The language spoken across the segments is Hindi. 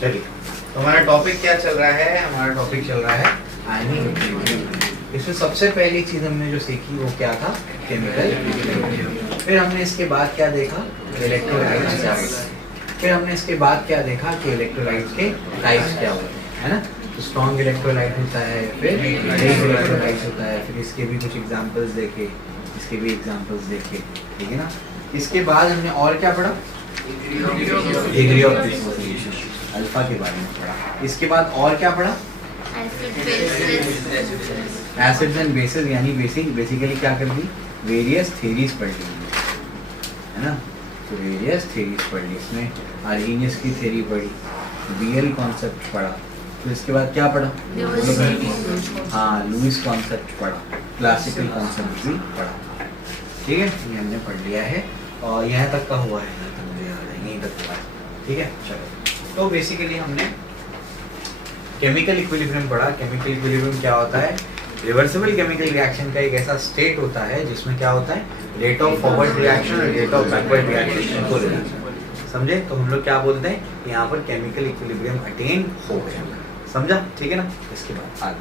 चलिए, तो हमारा टॉपिक क्या चल रहा है? हमारा टॉपिक चल रहा है आयनिक इक्विलिब्रियम। इसमें सबसे पहली चीज हमने जो सीखी वो क्या था? Chemical equilibrium. फिर हमने इसके बाद क्या देखा? इलेक्ट्रोलाइट्स। फिर हमने इसके बाद क्या देखा कि इलेक्ट्रोलाइट्स के टाइप्स क्या होते हैं, है ना? तो स्ट्रॉन्ग इलेक्ट्रोलाइट होता है, फिर वीक इलेक्ट्रोलाइट होता है, फिर इसके भी कुछ एग्जांपल्स देखे, इसके भी एग्जांपल्स देखे, ठीक है ना? इसके बाद हमने और क्या पढ़ा? डिग्री ऑफ डिसोसिएशन, अल्फा के बारे में पढ़ा। इसके बाद और क्या पढ़ा? एसिड्स एंड बेसिस, यानी बेसिकली क्या कर दी? वेरियस थ्योरीज पढ़ ली, है ना? तो वेरियस थ्योरीज पढ़ ली, इसमें आर्हेनियस की थ्योरी पढ़ी, बीएल कॉन्सेप्ट पढ़ा, तो इसके बाद क्या पढ़ा? हाँ, लुईस कॉन्सेप्ट पढ़ा, क्लासिकल कॉन्सेप्ट भी पढ़ा, ठीक है? ये हमने पढ़ लिया है और यहाँ तक का हुआ है, यहाँ तक मुझे याद है, यहीं तक हुआ है, ठीक है? चलो, तो बेसिकली हमने केमिकल इक्विलिब्रियम पढ़ा। केमिकल इक्विलिब्रियम क्या होता है? रिवर्सिबल केमिकल रिएक्शन का एक ऐसा स्टेट होता है जिसमें क्या होता है? रेट ऑफ फॉरवर्ड रिएक्शन और रेट ऑफ बैकवर्ड रिएक्शन इनको लेना है, समझे? तो हम लोग क्या बोलते हैं? यहाँ पर केमिकल इक्विलिब्रियम अटेन हो गया, समझा? ठीक है ना? इसके बाद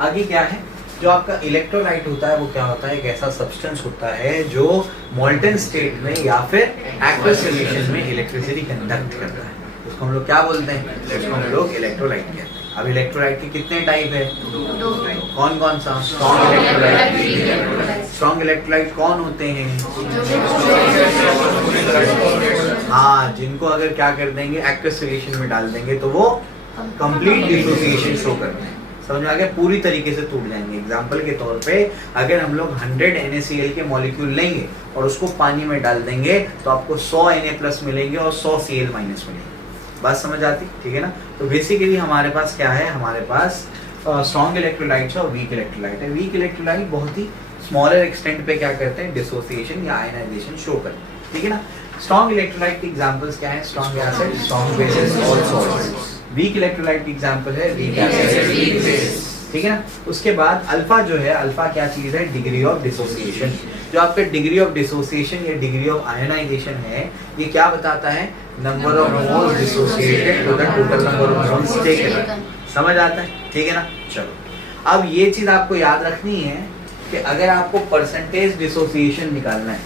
आगे क्या है? जो आपका इलेक्ट्रोलाइट होता है वो क्या होता है? एक ऐसा सब्सटेंस होता है जो मोल्टन स्टेट में या फिर एक्वस सॉल्यूशन में इलेक्ट्रिसिटी कंडक्ट करता है, उसको हम लोग क्या बोलते हैं? उसको हम लोग इलेक्ट्रोलाइट कहते हैं। अब इलेक्ट्रोलाइट के कितने टाइप है? कौन कौन सा? Strong electrolyte. स्ट्रॉन्ग इलेक्ट्रोलाइट कौन होते हैं? हाँ, जिनको अगर क्या कर देंगे, एक्वस सॉल्यूशन में डाल देंगे तो वो कंप्लीट डिसोसिएशन शो करते हैं, समझ आ गया? पूरी तरीके से टूट जाएंगे। एग्जांपल के तौर पे अगर हम लोग 100 NaCl के मॉलिक्यूल लेंगे और उसको पानी में डाल देंगे तो आपको 100 Na+ मिलेंगे और 100 Cl- मिलेंगे। बात समझ आती? ठीक है ना? तो बेसिकली हमारे पास क्या है? हमारे पास स्ट्रॉन्ग इलेक्ट्रोलाइट है और वीक इलेक्ट्रोलाइट है। वीक इलेक्ट्रोलाइट बहुत ही स्मॉलर एक्सटेंट पे क्या करते हैं? डिसोसिएशन या आयनाइजेशन शो करते हैं, ठीक है ना? स्ट्रॉन्ग इलेक्ट्रोलाइट के एग्जांपल्स क्या हैं? स्ट्रॉन्ग एसिड, स्ट्रॉन्ग बेसिस और सॉल्ट्स। वीक इलेक्ट्रोलाइट की एग्जांपल है वीक एसिड, ठीक है ना? उसके बाद अल्फा जो है, अल्फा क्या चीज है? Degree of dissociation. जो आपका डिग्री ऑफ डिसोसिएशन या डिग्री ऑफ आयनाइजेशन है, ये क्या बताता है? Number of moles dissociated to the total number of moles taken. समझ आता है? ठीक है ना? चलो, अब ये चीज आपको याद रखनी है कि अगर आपको परसेंटेज डिसोसिएशन निकालना है,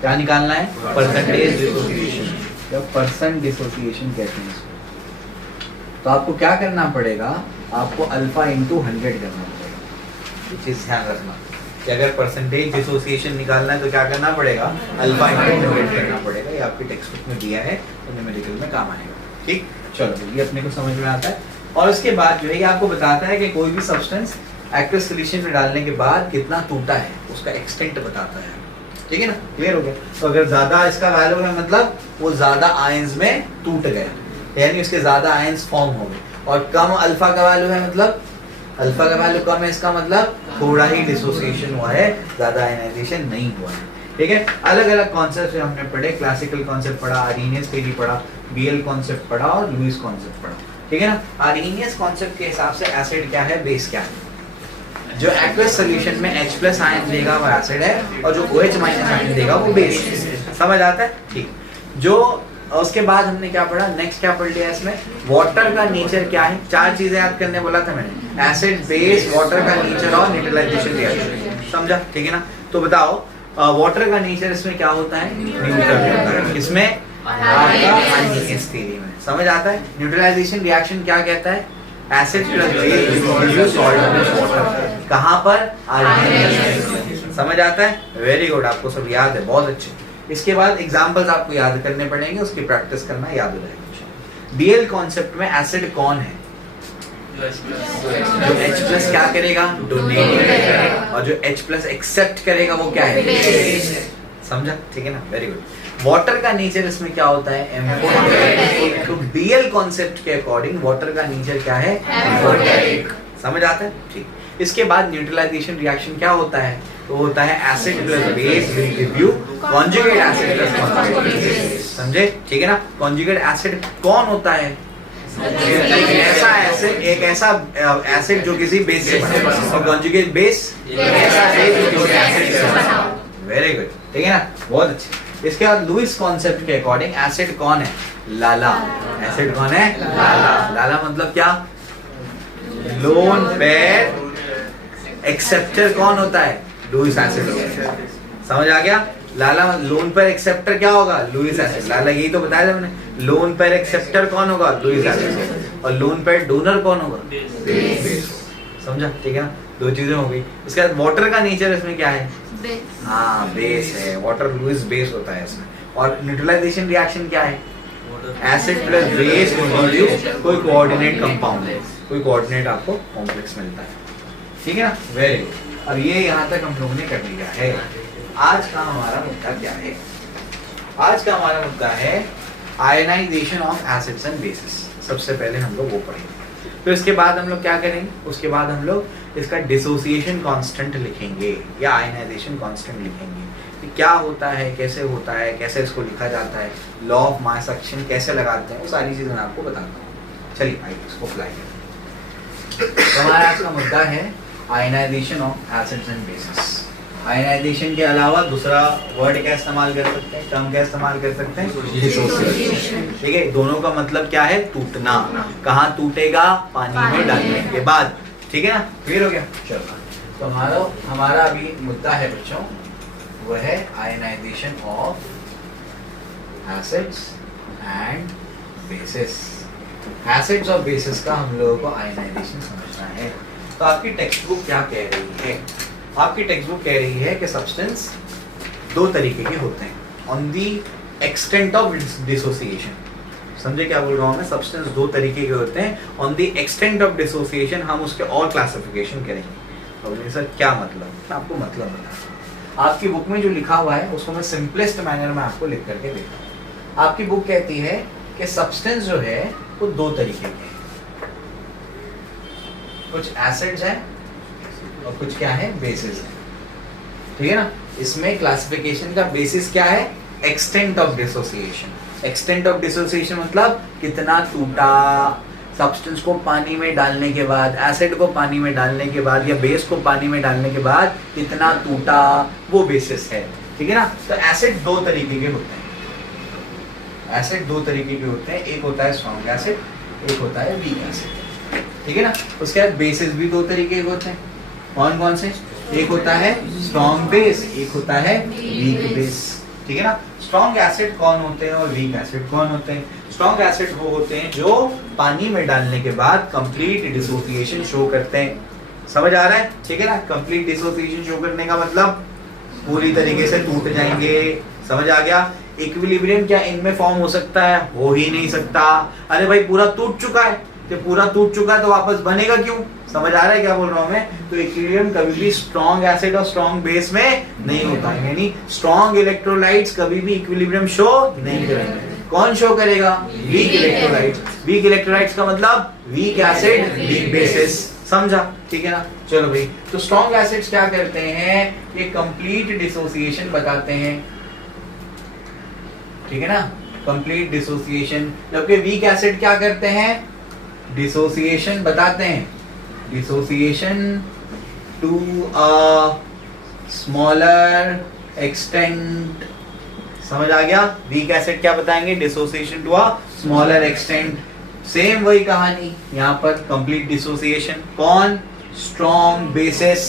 क्या निकालना है? परसेंटेज डिसोसिएशन, जब परसेंट डिसोसिएशन कहते हैं इसको, तो आपको क्या करना पड़ेगा? आपको अल्फा इंटू 100 करना पड़ेगा। ये चीज ध्यान रखना कि अगर परसेंटेज डिसोसिएशन निकालना है तो क्या करना पड़ेगा? अल्फा इंटू 100 करना पड़ेगा। ये आपकी टेक्स्ट बुक में दिया है, तो न्यूमेरिकल में काम आएगा, ठीक? चलो, ये अपने को समझ में आता है। और उसके बाद जो है ये आपको बताता है कि कोई भी सब्सटेंस एक्वस सॉल्यूशन में डालने के बाद कितना टूटा है, उसका एक्सटेंट बताता है, ठीक है ना? क्लियर हो गया? तो अगर ज्यादा इसका वैल्यू है मतलब वो ज्यादा आयंस में टूट गया, यानी उसके ज्यादा आयंस फॉर्म हो गए, और कम अल्फा का वैल्यू है मतलब अल्फा का वैल्यू कम है, इसका मतलब थोड़ा ही डिसोसिएशन हुआ है, ज्यादा आयनाइजेशन नहीं हुआ है, ठीक है? अलग अलग कॉन्सेप्ट हमने पढ़े, क्लासिकल कॉन्सेप्ट पढ़ा, आर्हेनियस थ्योरी पढ़ा, बीएल कॉन्सेप्ट पढ़ा और लुईस कॉन्सेप्ट पढ़ा, ठीक है ना? आर्हेनियस कॉन्सेप्ट के हिसाब से एसिड क्या है? बेस क्या है? जो एक्वस सॉल्यूशन में H+ आयन देगा वो एसिड है, और जो OH- आयन देगा वो बेस है। समझ आता है? ठीक। जो उसके बाद हमने क्या पढ़ा? नेक्स्ट क्या पढ़ लिया इसमें? वाटर का नेचर क्या है? 4 चीजें याद करने बोला था मैंने, एसिड, बेस, वाटर का नेचर और न्यूट्रलाइजेशन रिएक्शन, समझा? ठीक है ना? तो बताओ, वाटर का नेचर इसमें क्या होता है? न्यूट्रल। इसमें आपका आर्हेनियस थ्योरी में समझ आता है? न्यूट्रलाइजेशन रिएक्शन क्या कहता है? Acid plus base produce salt plus water. कहां पर? आर्हेनियस। समझ आता है? वेरी गुड, आपको सब याद है, बहुत अच्छे। इसके बाद एग्जांपल्स आपको याद करने पड़ेंगे, उसकी प्रैक्टिस करना, याद हो जाएगा। बीएल कॉन्सेप्ट में एसिड कौन है? जो H+ क्या करेगा? डोनेट करेगा, और जो H+ एक्सेप्ट करेगा वो क्या है? समझा? ठीक है ना? Very good. वाटर का नेचर इसमें क्या होता है? एम्फोटेरिक। तो बीएल कॉन्सेप्ट के अकॉर्डिंग वाटर का नेचर क्या है? एम्फोटेरिक। समझ आता है? ठीक। इसके बाद न्यूट्रलाइजेशन रिएक्शन क्या होता है? तो होता है acid plus base will give you conjugate acid plus conjugate base. समझे? ठीक है ना? कॉन्जुगेट एसिड कौन होता है? एक ऐसा एसिड जो किसी बेस से बना है, और कॉन्जुगेट बेस ऐसा है जो किसी एसिड से बना है। वेरी गुड, ठीक है ना? बहुत अच्छे। इसके बाद लुईस कॉन्सेप्ट के अकॉर्डिंग एसिड कौन है? लाला। एसिड कौन है? लाला। लाला मतलब क्या? लोन पेयर एक्सेप्टर कौन होता है? लुईस एसिड होता है। समझ आ गया? लाला लोन पेयर एक्सेप्टर क्या होगा? Lewis acid. लाला यही तो बताया था मैंने, लोन पेयर एक्सेप्टर कौन होगा? Lewis acid. और लोन पेयर डोनर कौन होगा? बेस। समझा? ठीक है ना, दो चीजें हो गई। उसके बाद वाटर का नेचर इसमें क्या है? हाँ बेस है, वाटर लुईस बेस होता है इसमें। और न्यूट्रलाइजेशन रिएक्शन क्या है? एसिड प्लस बेस प्रोड्यूस कोई कोऑर्डिनेट कंपाउंड है, कोई कोऑर्डिनेट आपको कॉम्प्लेक्स मिलता है। ठीक है ना, वेरी गुड। अब ये यहाँ तक हम लोगों ने कर लिया है। आज का हमारा मुद्दा क्या है? आज का हमारा मुद्दा है ionization of acids and bases. सबसे पहले हम लोग वो पढ़ेंगे, तो इसके बाद हम लोग क्या करेंगे? उसके बाद हम लोग इसका डिसोसिएशन कांस्टेंट लिखेंगे या आयनाइजेशन कांस्टेंट लिखेंगे कि क्या होता है, कैसे होता है, कैसे इसको लिखा जाता है, लॉ ऑफ मास एक्शन कैसे लगाते हैं, वो सारी चीजें मैं आपको बताता हूँ। चलिए आइए इसको अप्लाई करें। तो हमारा आज का मुद्दा है ionization of acids and bases. Ionization के अलावा दूसरा वर्ड क्या इस्तेमाल कर सकते हैं, टर्म क्या इस्तेमाल कर सकते हैं? डिसोसिएशन। ठीक है, दोनों का मतलब क्या है? टूटना। कहाँ टूटेगा? पानी में डालने के बाद। ठीक है ना, क्लियर हो गया? चलो, तो हमारा अभी मुद्दा है बच्चों, वो है ionization of acids and bases. Acids और बेसिस का हम लोगों को आयनाइजेशन समझना है। तो आपकी टेक्स्ट बुक क्या कह रही है? आपकी टेक्स्ट बुक कह रही है कि सब्सटेंस दो तरीके के होते हैं on the extent of dissociation. समझे क्या बोल रहा हूँ मैं? सब्सटेंस दो तरीके के होते हैं on the extent of dissociation. हम उसके और क्लासिफिकेशन करेंगे। अब सर क्या मतलब? मैं आपको मतलब बताता हूँ। आपकी बुक में जो लिखा हुआ है उसको मैं सिंपलेस्ट मैनर में आपको लिख करके देता हूँ। आपकी बुक कहती है कि सब्सटेंस जो है वो दो तरीके के हैं, कुछ एसिड्स हैं और कुछ क्या है? बेसिस है। ठीक है ना, इसमें क्लासिफिकेशन का बेसिस क्या है? Extent of dissociation. Extent of dissociation मतलब कितना टूटा, सब्सटेंस को पानी में डालने के बाद, एसिड को पानी में डालने के बाद या बेस को पानी में डालने के बाद कितना टूटा, वो बेसिस है। ठीक है ना, तो एसिड दो तरीके के होते हैं। एसिड दो तरीके के होते हैं, एक होता है स्ट्रॉन्ग एसिड, एक होता है वीक एसिड। ठीक है ना, उसके बाद बेसिस भी दो तरीके के होते हैं। कौन कौन से? एक होता है स्ट्रॉन्ग बेस, एक होता है वीक बेस। ठीक है ना, स्ट्रॉन्ग एसिड कौन होते हैं और वीक एसिड कौन होते हैं? स्ट्रॉन्ग एसिड वो होते हैं जो पानी में डालने के बाद कंप्लीट डिसोसिएशन शो करते हैं। समझ आ रहा है? ठीक है ना, कंप्लीट डिसोसिएशन शो करने का मतलब पूरी तरीके से टूट जाएंगे। समझ आ गया? इक्विलिब्रियम क्या इनमें फॉर्म हो सकता है? हो ही नहीं सकता। अरे भाई पूरा टूट चुका है, तो पूरा टूट चुका है तो वापस बनेगा क्यों? समझ आ रहा है क्या बोल रहा हूं मैं? तो इक्विलिब्रियम कभी भी स्ट्रॉन्ग एसिड और स्ट्रॉन्ग बेस में नहीं होता है, यानी स्ट्रॉन्ग इलेक्ट्रोलाइट्स कभी भी इक्विलिब्रियम शो नहीं करेंगे। कौन शो करेगा? Weak electrolytes. वीक इलेक्ट्रोलाइट्स का मतलब वीक एसिड वीक बेसिस। समझा? ठीक है ना, चलो भाई। तो स्ट्रॉन्ग एसिड्स क्या करते हैं? ये कंप्लीट डिसोसिएशन बताते हैं। ठीक है ना, कंप्लीट डिसोसिएशन। जबकि वीक एसिड क्या करते हैं? डिसोसिएशन बताते हैं, dissociation to a smaller extent. समझ आ गया? वीक एसिड क्या बताएंगे? Dissociation to a smaller extent. Same वही कहानी यहाँ पर, कंप्लीट डिसोसिएशन। कौन? Strong bases.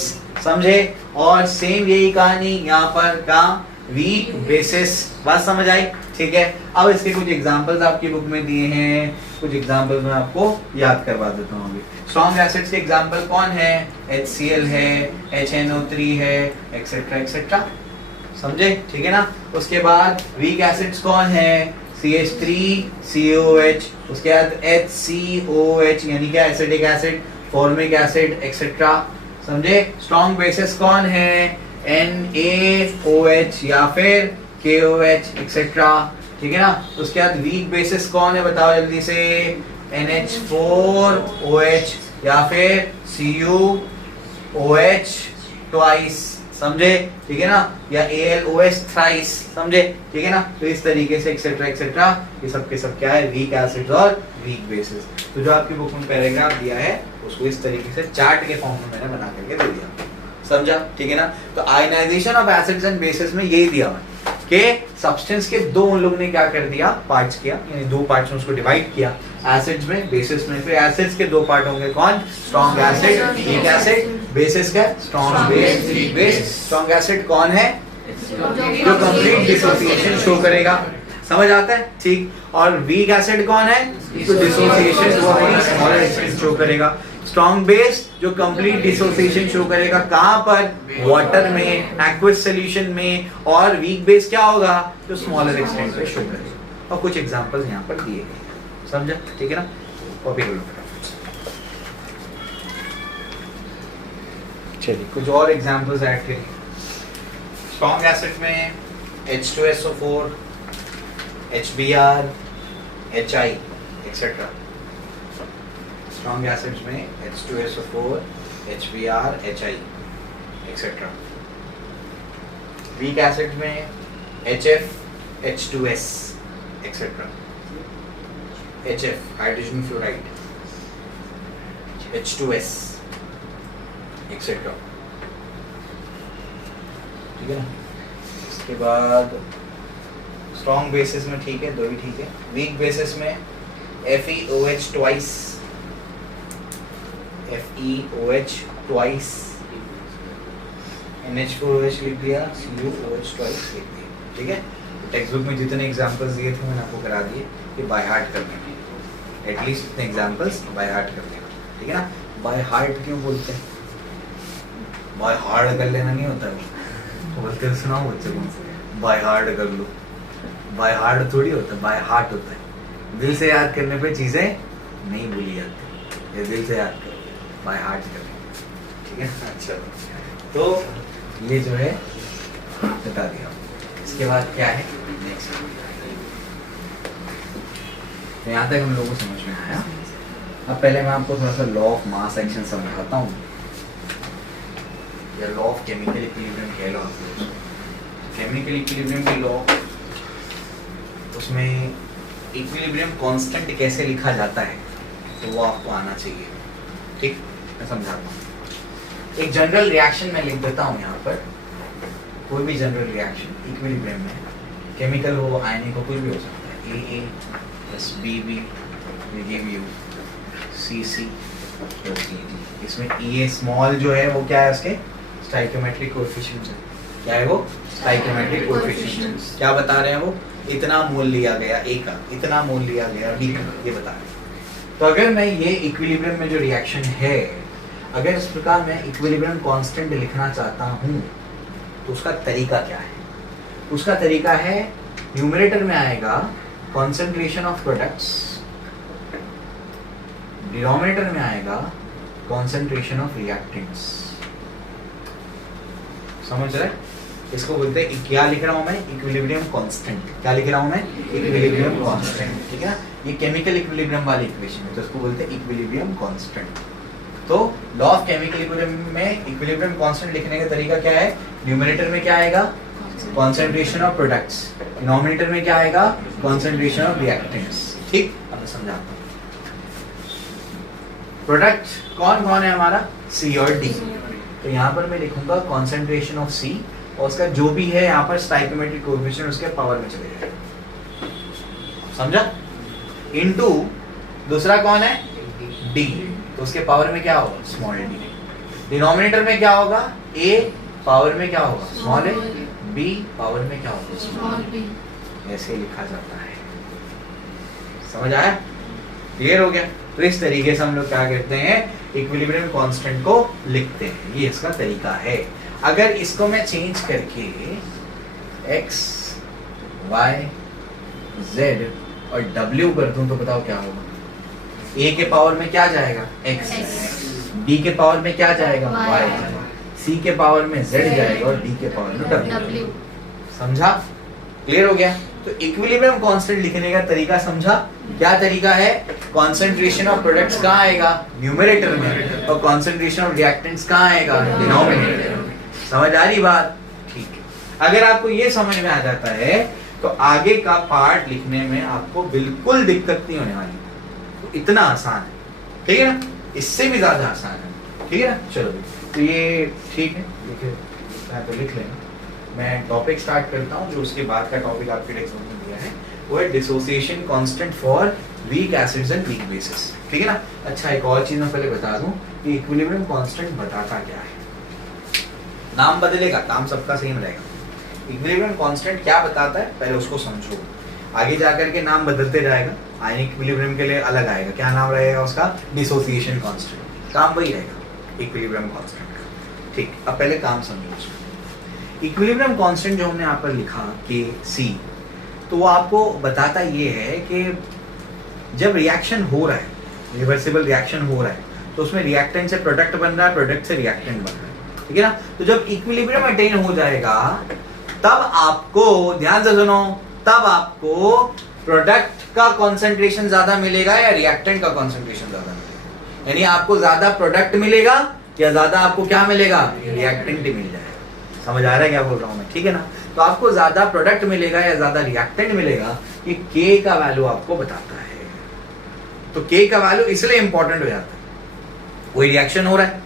समझे? और सेम यही कहानी यहाँ पर का वीक बेसिस। बात समझ आई? ठीक है, अब इसके कुछ एग्जांपल्स आपकी बुक में दिए हैं, कुछ एग्जांपल्स मैं आपको याद करवा देता हूँ अभी। स्ट्रॉन्ग एसिड्स के एग्जांपल कौन है? HCl है, HNO3 है, एक्सेट्रा एक्सेट्रा। समझे? ठीक है ना, उसके बाद वीक एसिड्स कौन है? CH3COH, उसके बाद HCOH यानी क्या? Acidic acid, formic acid etcetera. समझे? स्ट्रॉन्ग बेसिस कौन है? NaOH या फिर KOH एक्सेट्रा। ठीक है ना, उसके बाद वीक बेसिस कौन है? बताओ जल्दी से। NH4OH या फिर CuOH ट्वाइस। समझे? ठीक है ना, या AlOH थ्राइस। समझे? ठीक है ना, तो इस तरीके से एक्सेट्रा एक्सेट्रा, ये सब के सब क्या है? वीक एसिड्स और वीक बेसिस। तो जो आपकी बुक में पैराग्राफ दिया है उसको इस तरीके से चार्ट के फॉर्म में मैंने बना करके दे दिया। समझा? ठीक है ना, तो ionization of acids and bases में यही दिया हुआ है। कि सब्सटेंस के दो उन लोग ने क्या कर दिया, पार्ट्स किया, यानी दो पार्ट्स में उसको डिवाइड किया, एसिड्स में, बेसिस में। फिर एसिड्स के दो पार्ट होंगे, कौन? Strong acid, weak acid. Bases का strong base, weak base. Strong acid कौन है? जो कंप्लीट डिसोसिएशन शो करेगा। समझ आता है? ठीक। और वीक एसिड कौन है? जो डिसोसिएशन वो अपनी स्मॉलर एक्सटेंट शो करेगा। स्ट्रॉन्ग बेस जो कंप्लीट डिसोसिएशन शो करेगा, कहां पर? वाटर में, एक्वस सॉल्यूशन में। और वीक बेस क्या होगा? जो स्मॉलर एक्सटेंट पे शो करेगा। और कुछ एग्जांपल्स यहां पर दिए गए, समझा? ठीक है ना? कॉपी कर लो। चलिए कुछ और एग्जांपल्स ऐड करिए। स्ट्रॉन्ग एसिड में H2SO4, HBr, HI etcetera. Strong acids में H2SO4, HBr, HI etcetera. Weak acid में HF, H2S etcetera. HF hydrogen fluoride, H2S etcetera. ठीक है ना? इसके बाद स्ट्रॉन्ग बेसिस में ठीक है, दो ही ठीक है। वीक बेसिस में FeOH twice, FeOH twice, NH4OH लिख दिया, CuOH ट्वाइस लिख दिया। ठीक है? टेक्स्ट बुक में जितने एग्जांपल्स दिए थे मैंने आपको करा दिए, ये बाय हार्ट करने हैं। एटलीस्ट इतने एग्जांपल्स बाय हार्ट कर लेना। ठीक है ना? बाय हार्ट क्यों बोलते हैं? बाय हार्ट कर लेना नहीं होता है, बोलते सुनाओ बच्चे को, बाय हार्ट कर लो। बाय हार्ट थोड़ी होता है, बाय हार्ट होता है। दिल से याद करने पे चीजें नहीं भूली जाती, ये दिल से याद करो, बाय हार्ट करो। ठीक है? अच्छा, तो ये जो है बता दिया। इसके बाद क्या है नेक्स्ट? तो यहाँ तक हम लोगों को समझ में आया। अब पहले मैं आपको थोड़ा सा लॉ ऑफ मास एक्शन समझाता हूँ, या लॉ ऑफ केमिकल इक्विलिब्रियम कह लो आप लोग। केमिकल इक्विलिब्रियम की लॉ, उसमें इक्विलिब्रियम कांस्टेंट कैसे लिखा जाता है तो वो आपको आना चाहिए। ठीक, मैं समझाता हूँ। एक जनरल रिएक्शन मैं लिख देता हूँ यहाँ पर, कोई भी जनरल रिएक्शन इक्विलिब्रियम में, केमिकल हो, आयनिक हो, कुछ भी हो सकता है। AA plus BB give you CC plus DD। इसमें EA स्मॉल जो है वो क्या है? उसके स्टाइकियोमेट्रिक कोएफिशिएंट है। क्या है वो? Stoichiometric coefficient. क्या बता रहे हैं वो? इतना मोल लिया गया A का, इतना मोल लिया गया B का, ये बता रहे हैं। तो अगर मैं ये इक्विलिब्रियम में जो रिएक्शन है, अगर इस प्रकार मैं इक्विलिब्रियम कांस्टेंट लिखना चाहता हूँ तो उसका तरीका क्या है? उसका तरीका है, न्यूमरेटर में आएगा कॉन्सेंट्रेशन ऑफ प्रोडक्ट्स, डिनोमिनेटर में आएगा कॉन्सेंट्रेशन ऑफ रिएक्टेंट्स। समझ रहे? इसको बोलते हैं, क्या लिख रहा हूं मैं? Equilibrium constant. क्या लिख रहा हूं मैं? Equilibrium constant. ठीक है? ये केमिकल इक्विलिब्रियम वाली इक्वेशन है, तो इसको बोलते हैं इक्विलिब्रियम कांस्टेंट। तो लॉ ऑफ केमिकल इक्विलिब्रियम में इक्विलिब्रियम कांस्टेंट लिखने का तरीका क्या है? न्यूमरेटर में क्या आएगा? Concentration of products. डिनोमिनेटर में क्या आएगा? Concentration of reactants. ठीक, अब मैं समझाता हूँ। प्रोडक्ट कौन कौन है हमारा? C और D। तो यहाँ पर मैं लिखूंगा कॉन्सेंट्रेशन ऑफ C, और उसका जो भी है यहाँ पर स्टाइकियोमेट्रिक कोएफिशिएंट उसके पावर में चले जाएगा। समझा? इनटू दूसरा कौन है? D, तो उसके पावर में क्या होगा? Small d। डिनोमिनेटर में क्या होगा? A, पावर में क्या होगा? Small a। B, पावर में क्या होगा? Small b। ऐसे लिखा जाता है। समझ आया? क्लियर हो गया? तो इस तरीके से हम लोग क्या करते हैं? इक्विलिब्रियम कांस्टेंट को लिखते हैं। ये इसका तरीका है। अगर इसको मैं चेंज करके x, y, z और w कर दूं तो बताओ क्या होगा? a के पावर में क्या जाएगा? x, b के पावर में क्या जाएगा? y, c के पावर में z जाएगा और d के पावर में w। समझा? क्लियर हो गया? तो इक्विलिब्रियम कांस्टेंट लिखने का तरीका समझा? क्या तरीका है? कॉन्सेंट्रेशन ऑफ प्रोडक्ट्स कहाँ आएगा? न्यूमरेटर में, और कॉन्सेंट्रेशन ऑफ रिएक्टेंट्स कहाँ आएगा? डिनोमिनेटर में। समझ आ रही बात? ठीक है। अगर आपको ये समझ में आ जाता है तो आगे का पार्ट लिखने में आपको बिल्कुल दिक्कत नहीं होने वाली। तो इतना आसान है, ठीक है ना? इससे भी ज्यादा आसान है, ठीक है ना? चलो, तो ये ठीक है, लिखे तो लिख लेना। मैं टॉपिक स्टार्ट करता हूँ। जो उसके बाद का टॉपिक आपके टेक्स्ट बुक में दिया है वो है dissociation constant for weak acids and weak bases, ठीक है ना। अच्छा, एक और चीज मैं पहले बता दूं कि इक्विलिब्रियम कांस्टेंट बताता क्या है। नाम बदलेगा, काम सबका सेम रहेगा। इक्विलिब्रियम कांस्टेंट क्या बताता है पहले उसको समझो, आगे जाकर के नाम बदलते जाएगा। आयनिक इक्विलिब्रियम के लिए अलग आएगा, क्या नाम रहेगा उसका, डिसोसिएशन कांस्टेंट। काम वही रहेगा इक्विलिब्रियम कांस्टेंट का, ठीक। अब पहले काम समझो उसको। इक्विलिब्रियम कांस्टेंट जो हमने यहाँ पर लिखा के सी, तो वो आपको बताता ये है कि जब रिएक्शन हो रहा है, रिवर्सिबल रिएक्शन हो रहा है, तो उसमें रिएक्टेंट से प्रोडक्ट बन रहा है, प्रोडक्ट से रिएक्टेंट बन रहा है, ठीक है ना। तो जब इक्विलिब्रियम अटेन हो जाएगा तब आपको, ध्यान से सुनो, तब आपको प्रोडक्ट का कंसंट्रेशन ज्यादा मिलेगा या रिएक्टेंट का कंसंट्रेशन ज्यादा मिलेगा। यानी आपको ज्यादा प्रोडक्ट मिलेगा या ज्यादा आपको क्या मिलेगा, रिएक्टेंट ही मिल जाएगा। समझ आ रहा है क्या बोल रहा हूं मैं, ठीक है ना। तो आपको ज्यादा प्रोडक्ट मिलेगा या ज्यादा रिएक्टेंट मिलेगा, ये के का वैल्यू आपको बताता है। तो के का वैल्यू इसलिए इंपॉर्टेंट हो जाता है, कोई रिएक्शन हो रहा है,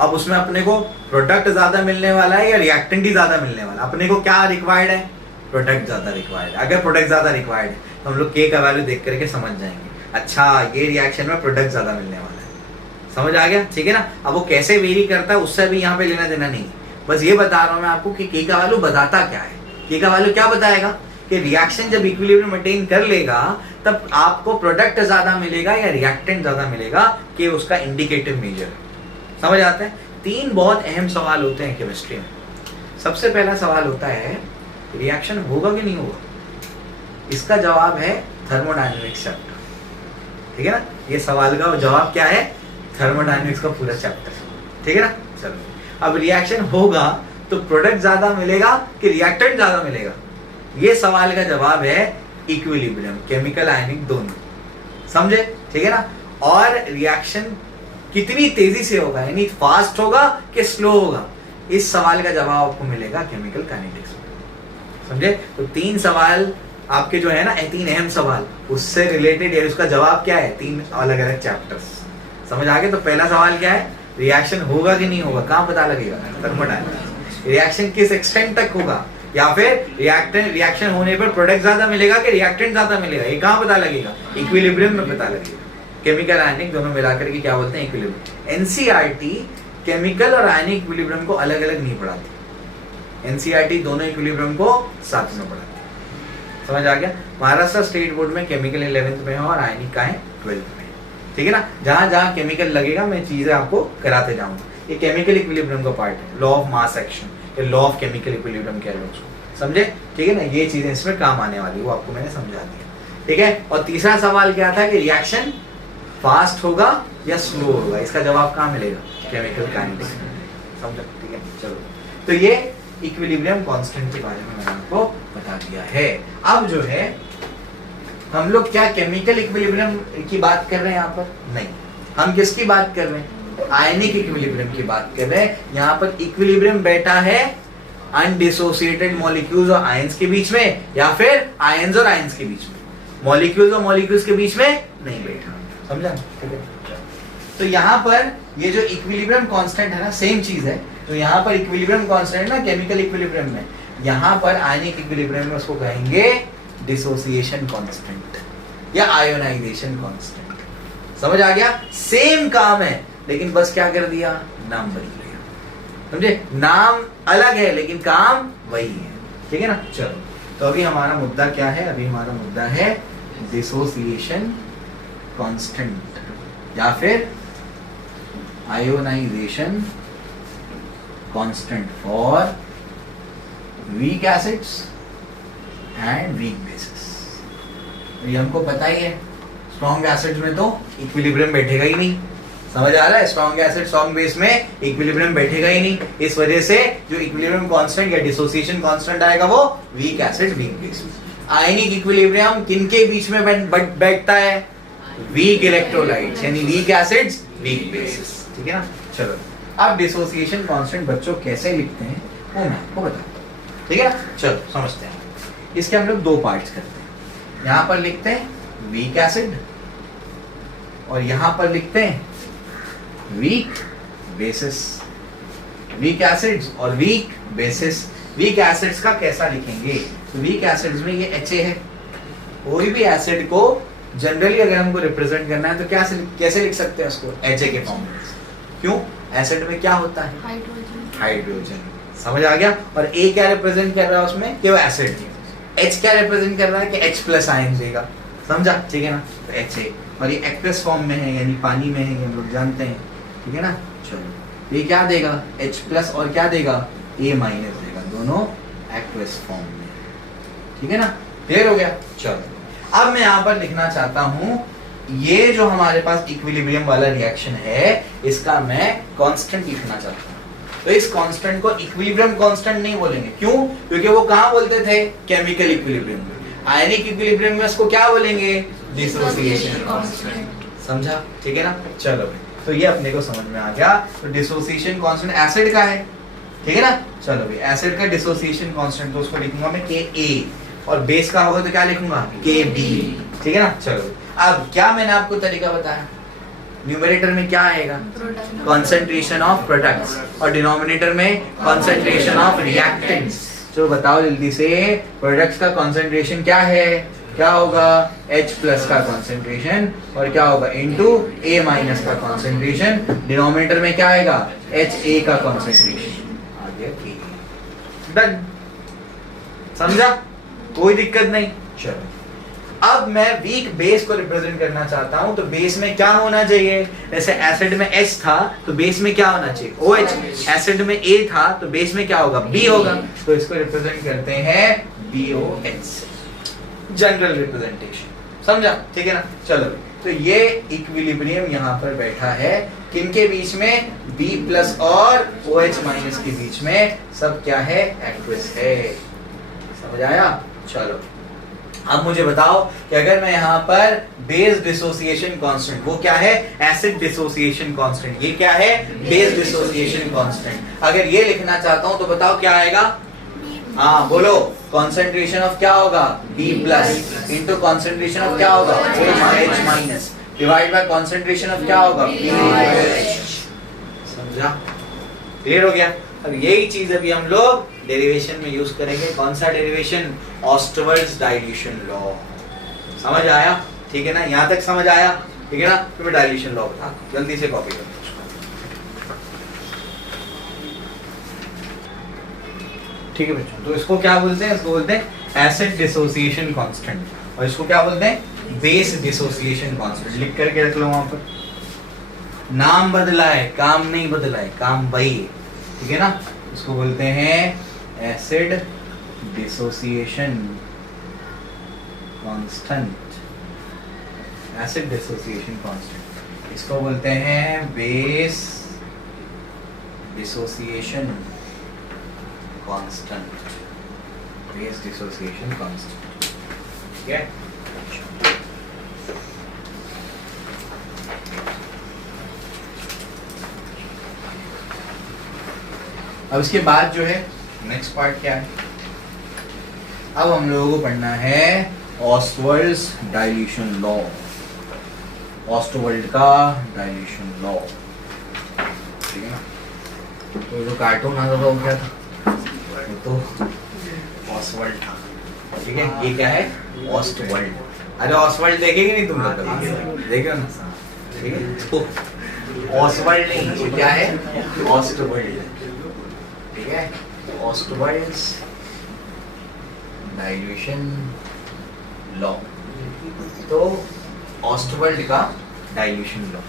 अब उसमें अपने को प्रोडक्ट ज्यादा मिलने वाला है या रिएक्टेंट ही ज्यादा मिलने वाला है। अपने को क्या रिक्वायर्ड है, प्रोडक्ट ज्यादा रिक्वायर्ड है। अगर प्रोडक्ट ज्यादा रिक्वायर्ड है तो हम लोग के का वैल्यू देख करके समझ जाएंगे, अच्छा ये रिएक्शन में प्रोडक्ट ज्यादा मिलने वाला है। समझ आ गया, ठीक है ना। अब वो कैसे वेरी करता है उससे भी यहाँ पे लेना देना नहीं, बस ये बता रहा हूँ मैं आपको कि के का वैल्यू बताता क्या है। के का वैल्यू क्या बताएगा कि रिएक्शन जब इक्विलिब्रियम मेंटेन कर लेगा तब आपको प्रोडक्ट ज्यादा मिलेगा या रिएक्टेंट ज्यादा मिलेगा, कि उसका इंडिकेटिव मेजर। समझ आता है। तीन बहुत अहम सवाल होते हैं केमिस्ट्री में। सबसे पहला सवाल होता है रिएक्शन होगा कि नहीं होगा, इसका जवाब है थर्मोडायनेमिक्स चैप्टर, ठीक है ना। ये सवाल का जवाब क्या है, थर्मोडायनेमिक्स का पूरा चैप्टर, ठीक है ना। चलो, अब रिएक्शन होगा तो प्रोडक्ट ज्यादा मिलेगा कि रिएक्टेंट ज्यादा मिलेगा, ये सवाल का जवाब है इक्विलिब्रियम, केमिकल आयनिक दोनों। समझे, ठीक है ना। और रिएक्शन कितनी तेजी से होगा, यानी फास्ट होगा कि स्लो होगा, इस सवाल का जवाब आपको मिलेगा केमिकल काइनेटिक्स में। समझे। तो तीन सवाल आपके जो है ना, तीन अहम सवाल उससे रिलेटेड है, उसका जवाब क्या है, तीन अलग अलग चैप्टर्स। समझ आ गए। तो पहला सवाल क्या है, रिएक्शन होगा कि नहीं होगा, कहाँ पता लगेगा, थर्मोडायनेमिक्स। रिएक्शन किस एक्सटेंट तक होगा, या फिर रिएक्शन होने पर प्रोडक्ट ज्यादा मिलेगा कि रिएक्टेंट ज्यादा मिलेगा, ये कहाँ पता लगेगा, इक्विलिब्रियम में पता लगेगा। केमिकल आयनिक दोनों मिलाकर के क्या बोलते हैं, इक्विलिब्रियम। एनसीईआरटी केमिकल और आयनिक इक्विलिब्रियम को अलग अलग नहीं पढ़ाती, एनसीईआरटी दोनों इक्विलिब्रियम को साथ में पढ़ाती। समझ आ गया। महाराष्ट्र स्टेट बोर्ड में केमिकल 11th में है और आयनिक का है 12th में, ठीक है ना। जहां जहां केमिकल लगेगा मैं चीजें आपको कराते जाऊंगा। ये केमिकल इक्विलिब्रियम का पार्ट है, लॉ ऑफ मास एक्शन, ये लॉ ऑफ केमिकल इक्विलिब्रियम कह लो उसको, समझे, ठीक है ना। ये चीजें इसमें काम आने वाली, वो आपको मैंने समझा दिया, ठीक है। और तीसरा सवाल क्या था कि रिएक्शन फास्ट होगा या स्लो होगा, इसका जवाब कहाँ मिलेगा, केमिकल काइनेटिक्स में। समझा, ठीक है। चलो, तो ये इक्विलिब्रियम कांस्टेंट के बारे में मैंने आपको बता दिया है। अब जो है हम लोग क्या केमिकल इक्विलिब्रियम की बात कर रहे हैं यहाँ पर, नहीं, हम किसकी बात कर रहे हैं, आयनिक इक्विलिब्रियम की बात कर रहे हैं। यहाँ पर इक्विलिब्रियम बैठा है अनडिसोसिएटेड मॉलिक्यूल्स और आयंस के बीच में, या फिर आयंस और आयंस के बीच में, मॉलिक्यूल्स और मॉलिक्यूल्स के बीच में नहीं बैठा। समझा, ठीक है। तो यहाँ पर ये जो इक्विलिब्रियम कांस्टेंट है ना, सेम चीज है। तो यहाँ पर इक्विलिब्रियम कांस्टेंट ना केमिकल इक्विलिब्रियम में, यहाँ पर आयनिक इक्विलिब्रियम में उसको कहेंगे डिसोसिएशन कांस्टेंट या आयोनाइजेशन कांस्टेंट। समझ आ गया। सेम काम है लेकिन बस क्या कर दिया, नाम बदल दिया। समझे, नाम अलग है लेकिन काम वही है, ठीक है ना। चलो, तो अभी हमारा मुद्दा क्या है, अभी हमारा मुद्दा है डिसोसिएशन कांस्टेंट या फिर ionization constant for weak acids and weak bases. ये हमको पता ही है, स्ट्रॉन्ग एसिड्स में तो इक्विलिब्रियम बैठेगा ही नहीं। समझ आ रहा है, स्ट्रॉन्ग एसिड स्ट्रॉन्ग बेस में इक्विलिब्रियम बैठेगा ही नहीं। इस वजह से जो इक्विलिब्रियम कांस्टेंट या डिसोसिएशन कांस्टेंट आएगा वो weak acid weak base. Ionic equilibrium किनके बीच में बैठता है, वीक इलेक्ट्रोलाइट्स यानी वीक एसिड्स वीक बेसिस, ठीक है ना। चलो, अब डिसोसिएशन कांस्टेंट बच्चों कैसे लिखते हैं वो मैं आपको बताता हूं, ठीक है ना। चलो समझते हैं। इसके हम लोग दो पार्ट्स करते हैं, यहां पर लिखते हैं वीक एसिड और यहां पर लिखते हैं वीक बेसिस। वीक एसिड्स और वीक बेसिस वीक एसिड्स का कैसा लिखेंगे? तो वीक एसिड्स में ये HA है। कोई भी एसिड को जनरली अगर हमको रिप्रेजेंट करना है तो क्या कैसे लिख सकते हैं उसको? HA के फॉर्म में। क्यों? एसिड में क्या होता है? हाइड्रोजन। समझ आ गया? और A क्या रिप्रेजेंट कर रहा है उसमें? कि वो एसिड। H क्या रिप्रेजेंट कर रहा है? कि H प्लस आयन देगा। समझा? ठीक है ना? तो HA, और ये एक्वस फॉर्म में है यानी पानी में है, ये हम लोग जानते हैं। ठीक है ना? चलो, ये क्या देगा? H प्लस और क्या देगा? A माइनस देगा, दोनों एक्वस फॉर्म में। ठीक है ना? क्लियर हो गया? चलो, अब मैं यहाँ पर लिखना चाहता हूँ, ये जो हमारे पास इक्विलिब्रियम वाला रिएक्शन है, इसका मैं कांस्टेंट लिखना चाहता हूँ। तो इस कांस्टेंट को इक्विलिब्रियम कांस्टेंट नहीं बोलेंगे। क्यों? क्योंकि वो कहाँ बोलते थे? केमिकल इक्विलिब्रियम में। आयनिक इक्विलिब्रियम में उसको क्या बोलेंगे? Dissociation constant. समझा? ठीक है ना? चलो, तो ये अपने को समझ में आ गया। तो डिसोसिएशन कांस्टेंट एसिड का है। ठीक है ना? चलो भाई, एसिड का डिसोसिएशन कांस्टेंट तो उसको लिखूंगा मैं Ka, और बेस का होगा तो क्या लिखूंगा? Kb। ठीक है ना? चलो, अब क्या मैंने आपको तरीका बताया? न्यूमरेटर में क्या आएगा? कंसंट्रेशन ऑफ प्रोडक्ट्स, और डिनोमिनेटर में कंसंट्रेशन ऑफ रिएक्टेंट्स। तो बताओ जल्दी से, प्रोडक्ट्स का कंसंट्रेशन क्या है? क्या होगा? H प्लस का कंसंट्रेशन, और क्या होगा? इनटू A माइनस का कंसंट्रेशन। डिनोमिनेटर में क्या आएगा? HA का कंसंट्रेशन। आ गया K। डन। समझा? कोई दिक्कत नहीं। चलो, अब मैं वीक बेस को रिप्रेजेंट करना चाहता हूं, तो बेस में क्या होना चाहिए? जैसे एसिड में H था तो बेस में क्या होना चाहिए? OH। एसिड में A था तो बेस में क्या होगा? B होगा। तो इसको रिप्रेजेंट करते हैं BOH, जनरल रिप्रेजेंटेशन। समझा? ठीक है ना? चलो, तो ये इक्विलिब्रियम यहाँ पर बैठा है, किनके बीच में? B प्लस और OH माइनस के बीच में। सब क्या है? एक्वस है। समझ आया? चलो, अब मुझे बताओ कि अगर मैं यहाँ पर बेस डिसोसिएशन कांस्टेंट, वो क्या है? Acid dissociation constant. ये क्या है? Base dissociation constant. अगर ये लिखना चाहता हूं तो बताओ क्या आएगा? हाँ बोलो, कंसंट्रेशन ऑफ क्या होगा? B plus into concentration of क्या होगा? OH minus divide by concentration of क्या होगा? BOH। समझा? क्लियर हो गया? अब यही चीज अभी हम लोग डेरिवेशन में यूज करेंगे। कौन सा डेरिवेशन? ऑस्टवर्ड्स dilution law. समझ आया? ठीक है ना? यहाँ तक समझ आया? ठीक है ना? फिर मैं डाइल्यूशन लॉ बता, जल्दी से कॉपी करो। ठीक है बच्चों, तो इसको क्या बोलते हैं? इसको बोलते हैं एसिड डिसोसिएशन कांस्टेंट, और इसको क्या बोलते हैं? Base dissociation constant. लिख करके रख लो वहां पर। नाम बदला है, काम नहीं बदला है, काम वही है। ठीक है ना? इसको बोलते हैं acid dissociation constant. Acid dissociation constant. इसको बोलते हैं base dissociation constant. Base dissociation constant. ठीक है? अब इसके बाद जो है नेक्स्ट पार्ट क्या है? अब हम लोगों को पढ़ना है ऑस्टवर्ड्स डाइल्यूशन लॉ। ऑस्टवर्ल्ड का डाइल्यूशन लॉ। ठीक है ना? तो जो कार्टून आता था वो क्या था? वो तो ऑस्टवर्ल्ड था। ठीक है? ये क्या है? ऑस्टवर्ल्ड। अरे ऑस्टवर्ल्ड देखेंगे नहीं तुम लोग कभी? देखे ना? ठीक है? तो ऑस्टवर्ल्ड नहीं, ये क्या है? ऑस्टवर्ल्ड। ठीक है? ऑस्टवर्ड्स डाइल्यूशन लॉ। तो ऑस्टवर्ल्ड का डाइल्यूशन लॉ,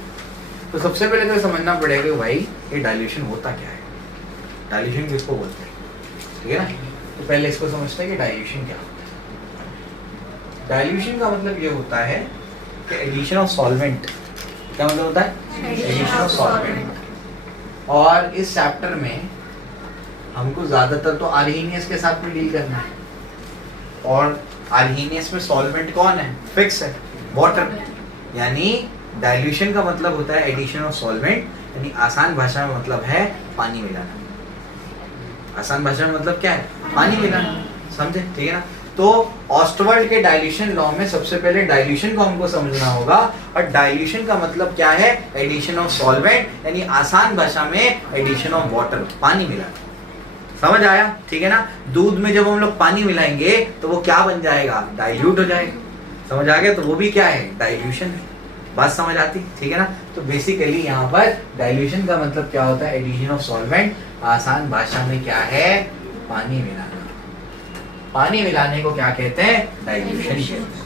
तो सबसे पहले तो समझना पड़ेगा कि भाई ये डाइल्यूशन होता क्या है, डाइल्यूशन किसको बोलते हैं। ठीक है ना? तो पहले इसको समझते हैं कि डाइल्यूशन क्या होता है। डाइल्यूशन का मतलब ये होता है कि एडिशन ऑफ सॉल्वेंट। क्या मतलब होता है? Addition of solvent. और इस चैप्टर में हमको ज्यादातर तो आर्हीनियस के साथ में डील करना है, और आर्हीनियस में सॉल्वेंट कौन है? फिक्स है, वाटर। यानी डाइल्यूशन का मतलब होता है एडिशन ऑफ सॉल्वेंट, यानी आसान भाषा में मतलब है पानी मिलाना। आसान भाषा में मतलब क्या है? पानी मिलाना। समझे? ठीक है ना? तो ऑस्टवर्ल्ड के डाइल्यूशन लॉ में सबसे पहले डाइल्यूशन को हमको समझना होगा, और डाइल्यूशन का मतलब क्या है? एडिशन ऑफ सॉल्वेंट, यानी आसान भाषा में एडिशन ऑफ वाटर, पानी मिलाना। समझ आया? ठीक है ना। दूध में जब हम लोग पानी मिलाएंगे तो वो क्या बन जाएगा? डाइल्यूट हो जाएगा। समझ आ गया? तो वो भी क्या है? डाइल्यूशन है। बात समझ आती? ठीक है ना। तो बेसिकली यहाँ पर डाइल्यूशन का मतलब क्या होता है? Addition of solvent. आसान भाषा में क्या है? पानी मिलाना। पानी मिलाने को क्या कहते हैं? डाइल्यूशन कहते हैं।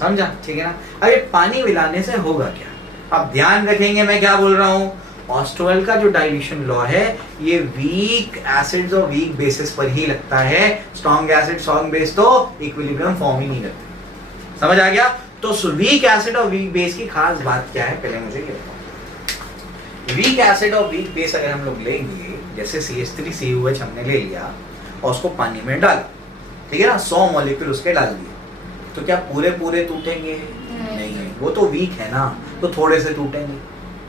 समझा? ठीक है ना। अब ये पानी मिलाने से होगा क्या? अब ध्यान रखेंगे मैं क्या बोल रहा हूँ। ऑस्टोवेल का जो डाइल्यूशन लॉ है ये वीक एसिड्स और वीक बेसिस पर ही लगता है। स्ट्रॉन्ग एसिड स्ट्रॉन्ग बेस तो इक्विलिब्रियम फॉर्म ही नहीं करते। समझ आ गया? तो वीक एसिड और वीक बेस की खास बात क्या है पहले मुझे ये बताओ। वीक एसिड और वीक बेस अगर हम लोग लेंगे, जैसे CH3COH हमने ले लिया और उसको पानी में डाला, ठीक है ना, 100 मॉलिक्यूल उसके डाल दिए, तो क्या पूरे पूरे टूटेंगे? नहीं, वो तो वीक है ना, तो थोड़े से टूटेंगे।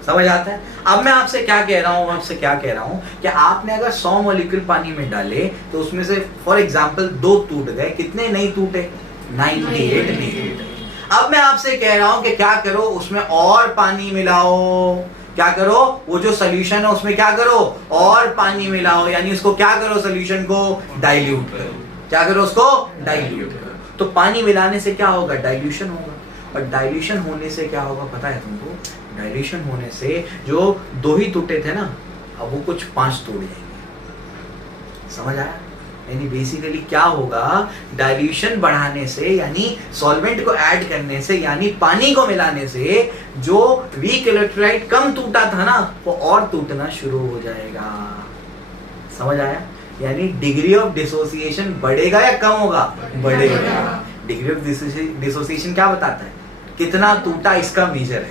समझ आता है? अब मैं आपसे क्या कह रहा हूँ कि आपने अगर 100 मॉलिक्यूल पानी में डाले तो उसमें से फॉर एग्जांपल 2 टूट गए, कितने नहीं टूटे? 98 नहीं टूटे। अब मैं आपसे कह रहा हूं कि क्या करो, उसमें और पानी मिलाओ। क्या करो? वो जो सोल्यूशन है उसमें क्या करो? और पानी मिलाओ, यानी उसको क्या करो? सोल्यूशन को डाइल्यूट करो। क्या करो? उसको डाइल्यूट करो। तो पानी मिलाने से क्या होगा? डाइल्यूशन होगा। और डाइल्यूशन होने से क्या होगा पता है तुमको? डाइल्यूशन होने से जो 2 ही टूटे थे ना, अब वो कुछ 5 टूट जाएंगे। समझ आया? यानी बेसिकली क्या होगा? डाइल्यूशन बढ़ाने से, यानी सॉल्वेंट को ऐड करने से, यानी पानी को मिलाने से जो वीक इलेक्ट्रोलाइट कम टूटा था ना, वो और टूटना शुरू हो जाएगा। समझ आया? यानी डिग्री ऑफ डिसोसिएशन बढ़ेगा या कम होगा? बढ़ेगा। डिग्री ऑफ डिसोसिएशन क्या बताता है? कितना टूटा इसका मेजर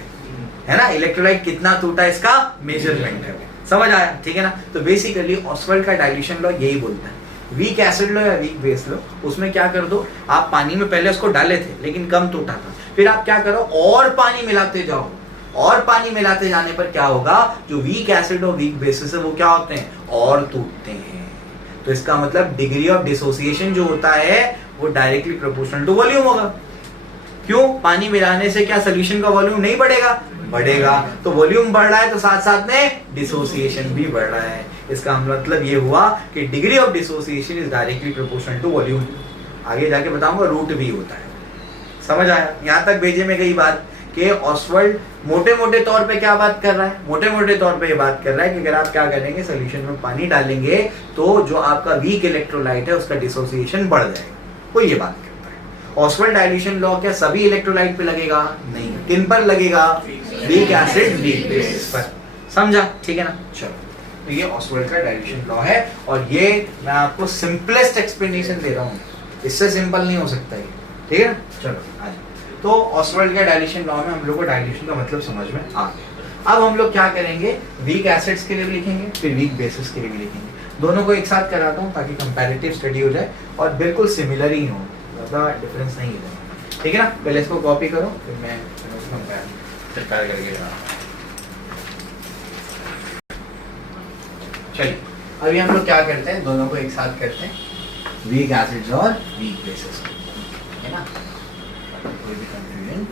है ना। इलेक्ट्रोलाइट कितना टूटा इसका मेजरमेंट है। समझ आया? ठीक है ना। तो बेसिकली ऑस्वाल्ड का डाइल्यूशन लॉ यही बोलता है। वीक एसिड लो या वीक बेस लो, उसमें क्या कर दो, आप पानी में पहले उसको डाले थे लेकिन कम टूटा था, फिर आप क्या करो? और पानी मिलाते जाओ। और पानी मिलाते जाने पर क्या होगा? जो वीक एसिड और वीक बेसिस है वो क्या होते हैं? और टूटते हैं। तो इसका मतलब डिग्री ऑफ डिसोसिएशन जो होता है वो डायरेक्टली प्रोपोर्शनल टू वॉल्यूम होगा। क्यों? पानी मिलाने से क्या सोल्यूशन का वॉल्यूम नहीं बढ़ेगा? बढ़ेगा। तो वॉल्यूम बढ़ रहा है तो साथ साथ में डिसोसिएशन भी बढ़ रहा है। इसका मतलब ये हुआ कि degree of dissociation is directly proportional to volume. आगे जाके बताऊंगा रूट भी होता है। समझ आया? यहां तक भेजे में गई बात कि ऑस्वाल्ड मोटे मोटे तौर पे क्या बात कर रहा है? मोटे मोटे तौर पे ये बात कर रहा है कि अगर आप क्या करेंगे, सोल्यूशन में पानी डालेंगे तो जो आपका वीक इलेक्ट्रोलाइट है उसका डिसोसिएशन बढ़ जाएगा। वो ये बात करता है। ऑस्वाल्ड डाइल्यूशन लॉ क्या सभी इलेक्ट्रोलाइट पे लगेगा? नहीं। किन पर लगेगा? वीक एसिड वीक बेस पर। समझा? ठीक है ना। चलो, तो ये ऑस्वाल्ड का डाइल्यूशन लॉ है और ये मैं आपको सिंपलेस्ट एक्सप्लेनेशन दे रहा हूँ, इससे सिंपल नहीं हो सकता ये। ठीक है ना। चलो आज तो ऑस्वाल्ड का डाइल्यूशन लॉ में हम लोग को डाइल्यूशन का मतलब समझ में आ गया। अब हम लोग क्या करेंगे? वीक एसिड्स के लिए भी लिखेंगे, फिर वीक बेसिस के लिए भी लिखेंगे। दोनों को एक साथ कराता हूँ ताकि कंपैरेटिव स्टडी हो जाए और बिल्कुल सिमिलर ही हो, ज़्यादा डिफरेंस नहीं है। ठीक है ना। पहले इसको कॉपी करो, फिर मैं कंपेयर करके। चलिए अभी हम लोग क्या करते हैं? दोनों को एक साथ करते हैं, वीक एसिड्स और वीक बेसिस, है ना। कोई भी कंफ्यूजन,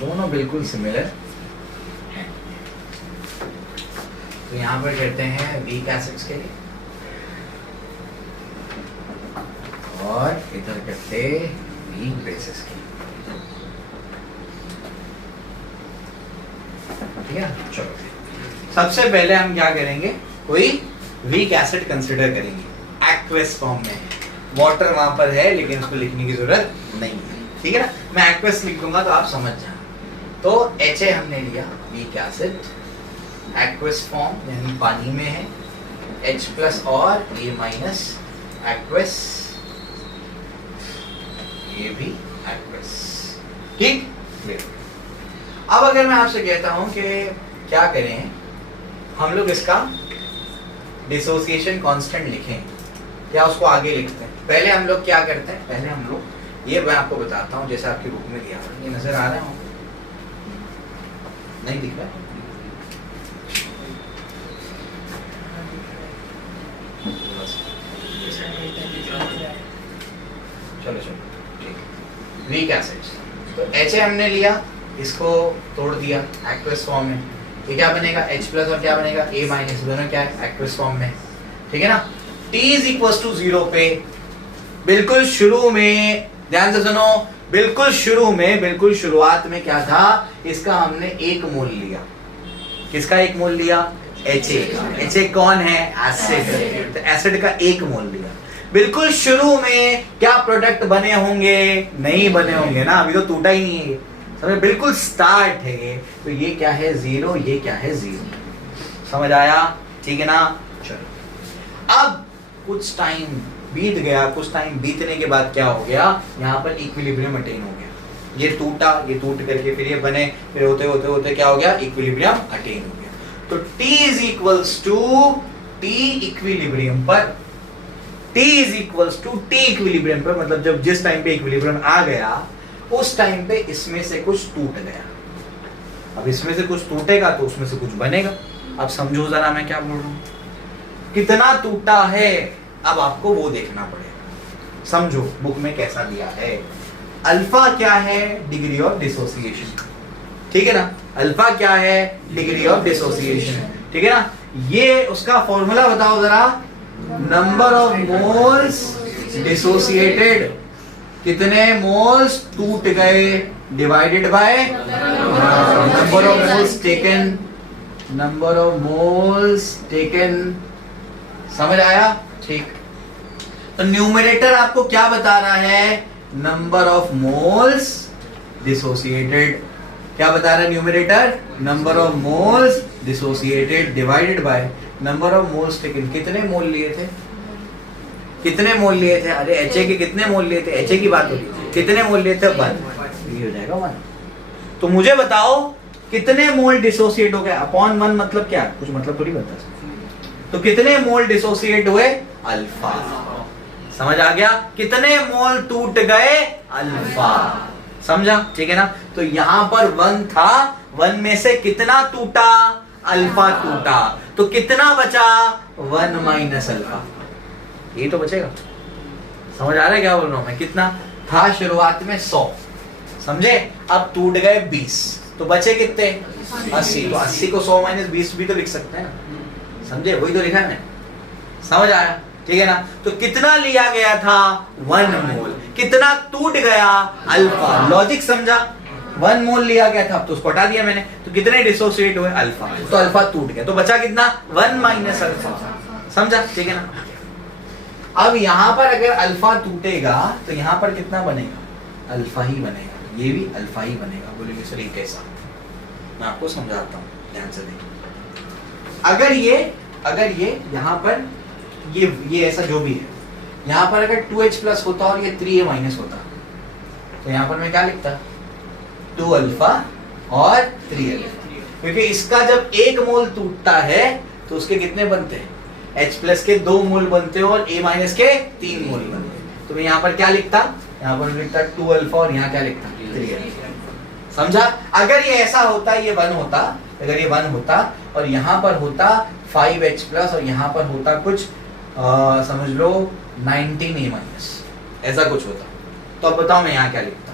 दोनों बिल्कुल सिमिलर हैं। तो यहाँ पर करते हैं वीक एसिड्स के लिए और इधर करते वीक बेसिस के लिए। ठीक है। चलो सबसे पहले हम क्या करेंगे? कोई वीक एसिड कंसिडर करेंगे। एक्वस फॉर्म में वाटर वहां पर है लेकिन उसको लिखने की जरूरत नहीं है। ठीक है ना। मैं एक्वस लिख दूंगा तो आप समझ जाए। तो HA हमने लिया वीक एसिड, एक्वस फॉर्म यानी पानी में है, H+ और A- एक्वस, ये भी एक्वस। ठीक। अब अगर मैं आपसे कहता हूं कि क्या करें, हम लोग इसका डिसोसिएशन कांस्टेंट लिखें, क्या उसको आगे लिखते हैं? पहले हम लोग क्या करते हैं? पहले हम लोग ये मैं आपको बताता हूं, जैसे आपकी बुक में दिया, ये नजर आ रहा है? नहीं दिख रहा? चलो चलो ठीक। वीक एसिड्स तो HA हमने लिया, इसको तोड़ दिया एक्वस फॉर्म में, ये क्या बनेगा h प्लस और क्या बनेगा a माइनस, दोनों क्या है एक्वस फॉर्म में, ठीक है ना। t इज इक्वल टू 0 पे बिल्कुल शुरू में, ध्यान से सुनो, बिल्कुल शुरू में, बिल्कुल शुरुआत में क्या था, इसका हमने एक मोल लिया। किसका एक मोल लिया? HA का। HA कौन है? एसिड। तो एसिड का एक मोल लिया। बिल्कुल शुरू में क्या प्रोडक्ट बने होंगे? नहीं बने होंगे ना, अभी तो टूटा ही नहीं है, समझ, बिल्कुल स्टार्ट है ये। तो ये क्या है 0, ये क्या है 0, समझ आया, ठीक है ना। चलो अब कुछ टाइम बीत गया, कुछ टाइम बीतने के बाद क्या हो गया, यहाँ पर इक्विलिब्रियम अटेन हो गया। ये टूटा, ये टूट करके फिर ये बने, फिर होते होते होते क्या हो गया, इक्विलिब्रियम अटेन हो गया। तो T is equals to T equilibrium पर, T is equals to T equilibrium पर, मतलब जब जिस टाइम पे इक्विलिब्रियम आ गया उस टाइम पे इसमें से कुछ टूट गया। अब इसमें से कुछ टूटेगा तो उसमें से कुछ बनेगा। अब समझो जरा मैं क्या बोल रहा हूं, कितना टूटा है अब आपको वो देखना पड़ेगा। समझो बुक में कैसा दिया है, अल्फा क्या है, डिग्री ऑफ डिसोसिएशन, ठीक है ना। अल्फा क्या है, डिग्री ऑफ डिसोसिएशन, ठीक है ना। ये उसका फॉर्मूला बताओ जरा, नंबर ऑफ मोल्स डिसोसिएटेड, कितने मोल्स टूट गए, divided by number of moles taken, number of moles taken, समझ आया, ठीक। तो न्यूमरेटर आपको क्या बता रहा है, नंबर ऑफ मोल्स डिसोसिएटेड, क्या बता रहा है numerator, number of moles dissociated divided by number of moles taken. कितने मोल लिए थे, कितने मोल लिए थे, अरे HA के कितने मोल लिए थे, HA की बात हो रही, कितने मोल लिए थे, 1, ये हो जाएगा 1। तो मुझे बताओ कितने मोल डिसोसिएट हो गए, अपॉन 1 मतलब क्या, कुछ मतलब थोड़ी बता। तो कितने मोल डिसोसिएट हुए, अल्फा, समझ आ गया, कितने मोल टूट गए, अल्फा, समझा, ठीक है ना। तो यहां पर 1 था, 1 में से कितना टूटा, अल्फा टूटा, तो कितना बचा, 1 माइनस अल्फा, ये तो बचेगा। समझ आ रहा है क्या बोल रहा हूं मैं, कितना था शुरुआत में 100, समझे, अब टूट गए 20, तो बचे कितने 80, तो 80 को 100 माइनस 20 भी तो लिख सकते हैं ना, समझे, वही तो लिखा है मैंने, समझ आया, ठीक है ना। तो कितना लिया गया था, 1 मोल, कितना टूट गया, अल्फा, लॉजिक समझा, 1 मोल लिया गया था, तो उसको हटा दिया मैंने, तो कितने डिसोसिएट हुए, अल्फा, तो अल्फा टूट गया, तो बचा कितना, 1 माइनस अल्फा, समझा, ठीक है ना। अब यहां पर अगर अल्फा टूटेगा तो यहां पर कितना बनेगा, अल्फा ही बनेगा, ये भी अल्फा ही बनेगा। बोलेंगे सर ये कैसा, मैं आपको समझाता हूँ, ध्यान से देखिए। अगर ये यहाँ पर ये ऐसा जो भी है, यहाँ पर अगर 2H प्लस होता और ये 3A माइनस होता, तो यहाँ पर मैं क्या लिखता, 2 अल्फा और 3 अल्फा, क्योंकि इसका जब एक मोल टूटता है तो उसके कितने बनते हैं, H प्लस के 2 मोल बनते हैं और A माइनस के 3 मोल बनते हैं। तो मैं यहाँ पर क्या लिखता, यहाँ पर लिखता 2 अल्फा और यहाँ क्या लिखता, 3 अल्फा, समझा। अगर ये ऐसा होता, ये 1 होता, अगर ये 1 होता और यहाँ पर होता 5H प्लस और यहाँ पर होता कुछ समझ लो 19A माइनस, ऐसा कुछ होता, तो अब बताओ मैं यहाँ क्या लिखता,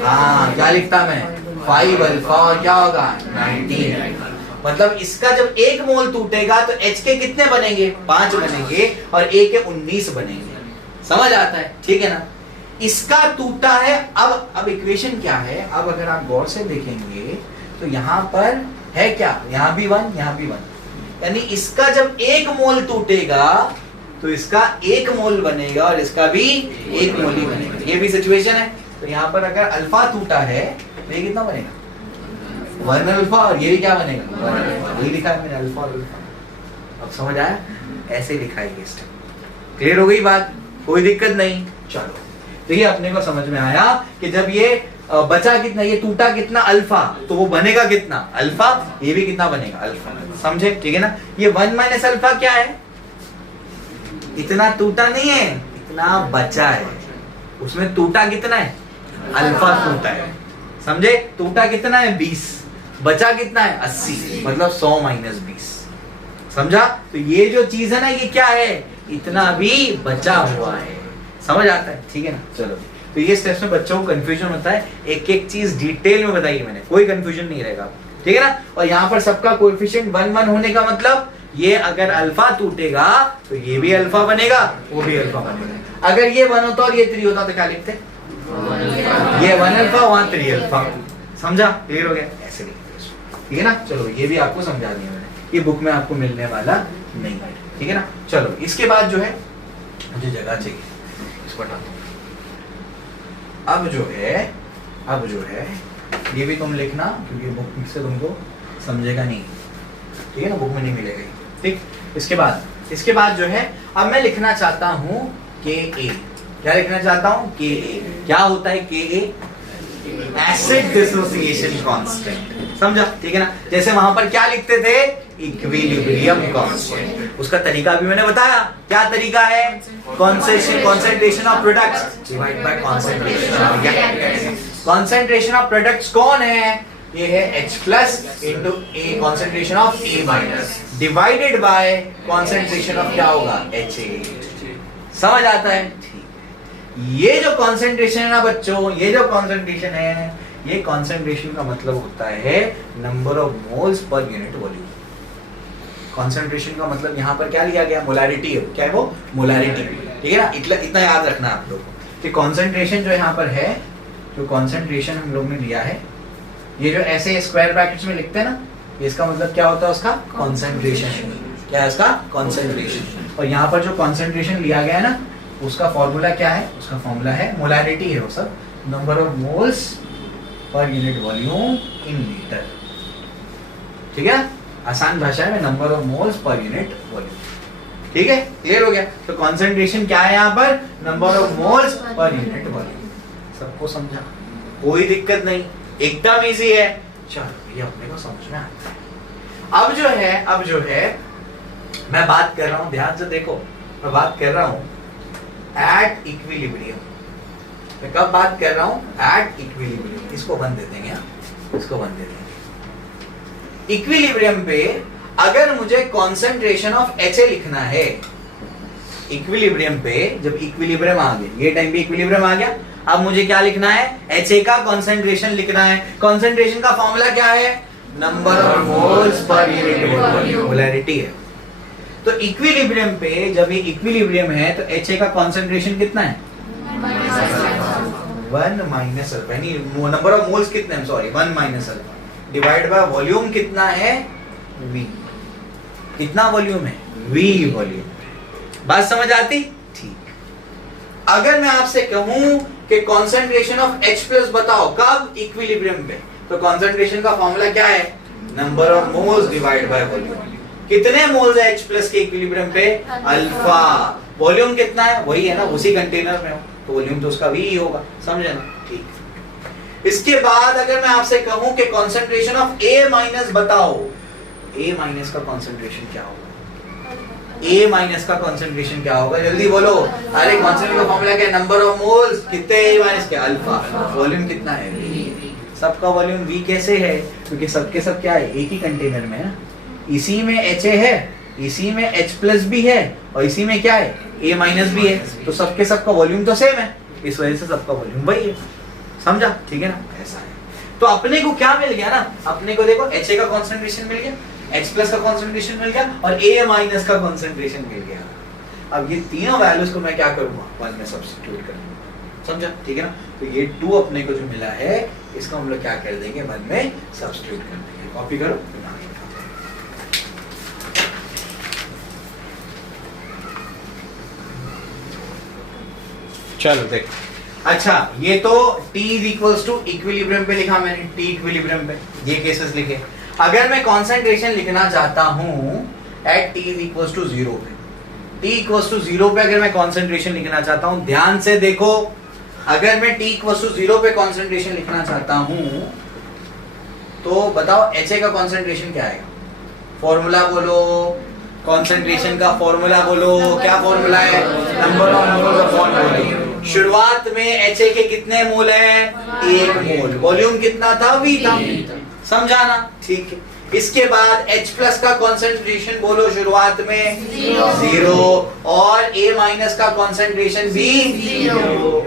हाँ क्या लिखता मैं, 5 अल्फा और क्या होगा 19, मतलब इसका जब एक मोल टूटेगा तो H के कितने बनेंगे, 5 बनेंगे और A के 19 बनेंगे, समझ आता है, ठीक है ना। इसका टूटा है, अब इक्वेशन क्या है, अब अगर आप गौर से देखेंगे तो यहाँ पर है क्या, यहाँ भी 1, यहाँ भी 1, यानी इसका जब एक मोल टूटेगा तो इसका एक मोल बनेगा और इसका भी एक मोल ही बनेगा, ये भी सिचुएशन है। तो यहाँ पर अगर अल्फा टूटा है तो ये कितना बनेगा, 1 अल्फा, और ये भी क्या बनेगा, वही लिखा है मैंने, अल्फा और अल्फा। अब समझ आया, ऐसे लिखा है ये स्टेप, क्लियर हो गई बात, कोई दिक्कत नहीं। चलो तो ये अपने को समझ में आया कि जब ये बचा कितना, ये टूटा कितना, अल्फा, तो वो बनेगा कितना, अल्फा, ये भी कितना बनेगा, अल्फा, समझे, ठीक है ना। ये 1 माइनस अल्फा क्या है, इतना टूटा नहीं है, इतना बचा है, उसमें टूटा कितना है, अल्फा टूटा है, समझे, टूटा कितना है 20, बचा कितना है 80, मतलब 100 माइनस 20, समझा। तो ये जो चीज है ना, ये क्या है, इतना भी बचा हुआ है, समझ आता है, ठीक है ना। चलो तो ये स्टेप्स में बच्चों को कंफ्यूजन होता है, एक एक चीज डिटेल में बताइए मैंने, कोई कंफ्यूजन नहीं रहेगा, ठीक है ना। और यहाँ पर सबका कोएफिशिएंट 1 1 होने का मतलब ये अगर अल्फा टूटेगा तो ये भी अल्फा बनेगा, वो भी अल्फा बनेगा। अगर ये 1 होता और ये 3 होता तो क्या लिखते? ये 1 अल्फा, वहां 3 अल्फा। समझा? क्लियर हो गया? ऐसे लिखते, ठीक है ना। चलो ये भी आपको समझा दिया मैंने, ये बुक में आपको मिलने वाला नहीं है, ठीक है ना। चलो इसके बाद जो है मुझे जगह चाहिए, इसको हटा दो। अब जो है ये भी तुम लिखना, क्योंकि बुक से तुमको समझेगा नहीं, ठीक है ना, बुक में नहीं मिलेगा। ठीक, इसके बाद जो है अब मैं लिखना चाहता हूँ के ए। क्या लिखना चाहता हूँ? के ए। क्या होता है के ए? Acid dissociation constant. समझा? ठीक है ना। जैसे वहां पर क्या लिखते थे? Equilibrium constant. उसका तरीका भी मैंने बताया। क्या तरीका है? Concentration of products divide by concentration. Concentration of products कौन है? ये है H plus into a concentration of A minus divided by concentration of क्या होगा? HA। समझ आता है? ये जो कॉन्सेंट्रेशन है ना बच्चों, ये जो कॉन्सेंट्रेशन है, ये कॉन्सेंट्रेशन का मतलब होता है number of moles per unit volume. Concentration का मतलब यहाँ पर क्या लिया गया? मोलैरिटी है। क्या है वो? मोलैरिटी, ठीक है ना। इतना याद रखना है आप लोगों को कि कॉन्सेंट्रेशन जो यहाँ पर है, जो कॉन्सेंट्रेशन हम लोग ने लिया है, ये जो ऐसे स्क्वायर ब्रैकेट्स में लिखते हैं ना, इसका मतलब क्या होता है? उसका कॉन्सेंट्रेशन। क्या है इसका? कॉन्सेंट्रेशन। और यहाँ पर जो कॉन्सेंट्रेशन लिया गया है ना, उसका फॉर्मूला क्या है? उसका फॉर्मूला है मोलैरिटी है वो सब, number of moles per unit volume in litre. ठीक है, आसान भाषा में number of moles per unit volume. ठीक है, क्लियर हो गया। तो कॉन्सेंट्रेशन क्या है यहाँ पर? Number of moles per unit volume. सबको समझा? कोई दिक्कत नहीं, एकदम इजी है। चलो ये अपने को समझ में आता है। अब जो है मैं बात कर रहा हूं, ध्यान से देखो, मैं बात कर रहा हूं एट इक्विलिब्रियम। मैं कब बात कर रहा हूं? At equilibrium. इसको बंद दे देंगे, इसको बंद दे देंगे। इक्विलिब्रियम पे अगर मुझे कॉन्सेंट्रेशन ऑफ HA लिखना है, इक्विलिब्रियम पे जब इक्विलिब्रियम आ गया, ये टाइम पे इक्विलिब्रियम आ गया, अब मुझे क्या लिखना है? HA का कॉन्सेंट्रेशन लिखना है। कॉन्सेंट्रेशन का फॉर्मूला क्या है? Number of moles per unit volume, molarity है। तो इक्विलिब्रियम पे जब ये इक्विलिब्रियम है तो HA का कॉन्सेंट्रेशन कितना है? 1 माइनस अल्फा, यानी नंबर ऑफ मोल्स कितने हैं? Sorry 1 minus alpha divide by volume कितना है? V। कितना वॉल्यूम है? V volume. बात समझ आती? ठीक। अगर मैं आपसे कहूं कि कॉन्सेंट्रेशन ऑफ H प्लस बताओ, कब? इक्विलिब्रियम पे, तो कॉन्सेंट्रेशन का फॉर्मूला क्या है? Number of moles divide by volume. कितने मोल्स है H प्लस के इक्विलिब्रियम पे? अल्फा। वॉल्यूम कितना है? वही है ना, उसी कंटेनर में हो, तो वॉल्यूम तो उसका V ही होगा। समझे ना? ठीक। इसके बाद अगर मैं आपसे कहूं कि कॉन्सेंट्रेशन ऑफ A माइनस बताओ, A माइनस का कॉन्सेंट्रेशन क्या होगा? A माइनस का कॉन्सेंट्रेशन क्या होगा? जल्दी बोलो। अरे कॉन्सेंट्रेशन का फॉर्मूला क्या है? नंबर ऑफ मोल्स कितने A माइनस के? अल्फा। वॉल्यूम कितना है? V। सबका वॉल्यूम V कैसे है? क्योंकि सबके सब क्या है? एक ही कंटेनर में है। इसी में HA है, इसी में H प्लस भी है, और इसी में क्या है? A माइनस भी है। तो सबके सबका वॉल्यूम तो सेम है, इस वजह से सबका वॉल्यूम वही है। समझा? ठीक है ना? ऐसा है। तो अपने को क्या मिल गया ना? अपने को देखो HA का कॉन्सेंट्रेशन मिल गया, H प्लस का कॉन्सेंट्रेशन मिल गया, और A माइनस का कॉन्सेंट्रेशन मिल गया। अब ये तीनों वैल्यूज को मैं क्या करूंगा? वन में सब्स्टिट्यूट करूंगा। समझा? ठीक है ना? तो ये 2 अपने को जो मिला है, इसको हम लोग क्या कर देंगे? वन में सब्स्टिट्यूट कर देंगे। कॉपी करो। चलो देखो। अच्छा, ये तो T is equals to equilibrium पे लिखा मैंने, T इक्विलिब्रियम पे ये केसेस लिखे। अगर मैं कॉन्सेंट्रेशन लिखना चाहता हूं at T is equals to 0 पे, T इक्वल्स टू 0 पे अगर मैं कॉन्सेंट्रेशन लिखना चाहता हूं, ध्यान से देखो, अगर मैं T इक्वल्स टू 0 पे कॉन्सेंट्रेशन लिखना चाहता हूं तो बताओ HA का कॉन्सेंट्रेशन क्या आएगा? फॉर्मूला बोलो, कॉन्सेंट्रेशन का फॉर्मूला बोलो। क्या फॉर्मूला है? Number of moles upon volume. शुरुआत में HA के कितने मोल है? 1 मोल। वॉल्यूम कितना था? V था। समझाना? ठीक है। इसके बाद H प्लस का कॉन्सेंट्रेशन बोलो, शुरुआत में 0, और A माइनस का कॉन्सेंट्रेशन भी 0।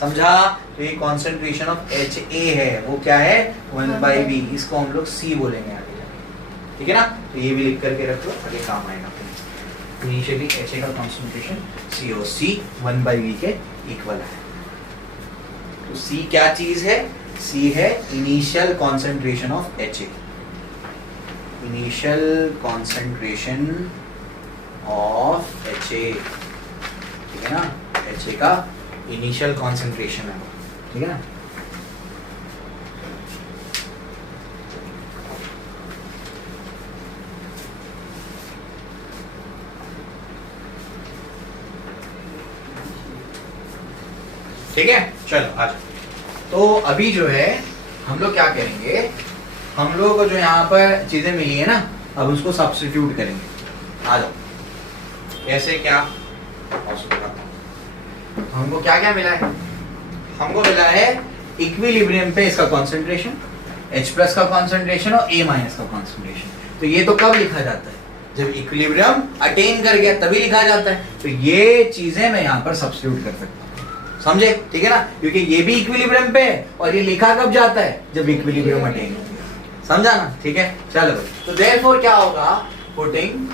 समझा? तो ये कॉन्सेंट्रेशन ऑफ HA है, वो क्या है 1/V, इसको हम लोग C बोलेंगे आगे जाके, ठीक है ना? तो ये भी लिख करके रख लो, आगे काम आएगा। इनिशियली HA का कॉन्सेंट्रेशन COC 1/V के इक्वल है। तो C क्या चीज है? C है initial concentration of HA, initial concentration of HA, ठीक है ना? HA का इनिशियल कॉन्सेंट्रेशन है, ठीक है ना? ठीक है, चलो आ जाओ। तो अभी जो है हम लोग क्या करेंगे, हम लोग को जो यहाँ पर चीजें मिली है ना, अब उसको सब्स्टिट्यूट करेंगे। आ जाओ, कैसे क्या हमको क्या क्या मिला है? हमको मिला है इक्विलिब्रियम पे इसका कॉन्सेंट्रेशन, H+ का कॉन्सेंट्रेशन और A- का कॉन्सेंट्रेशन। तो ये तो कब लिखा जाता है? जब इक्विलिब्रियम अटेन कर गया तभी लिखा जाता है। तो ये चीजें मैं यहाँ पर सब्स्टिट्यूट कर सकता हूँ, समझे? ठीक है ना? क्योंकि ये भी इक्विलिब्रियम पे है और ये लिखा कब जाता है? जब इक्विलिब्रियम अटेन हो गया, समझा ना? ठीक है, चलो। तो देयरफॉर क्या होगा, पुटिंग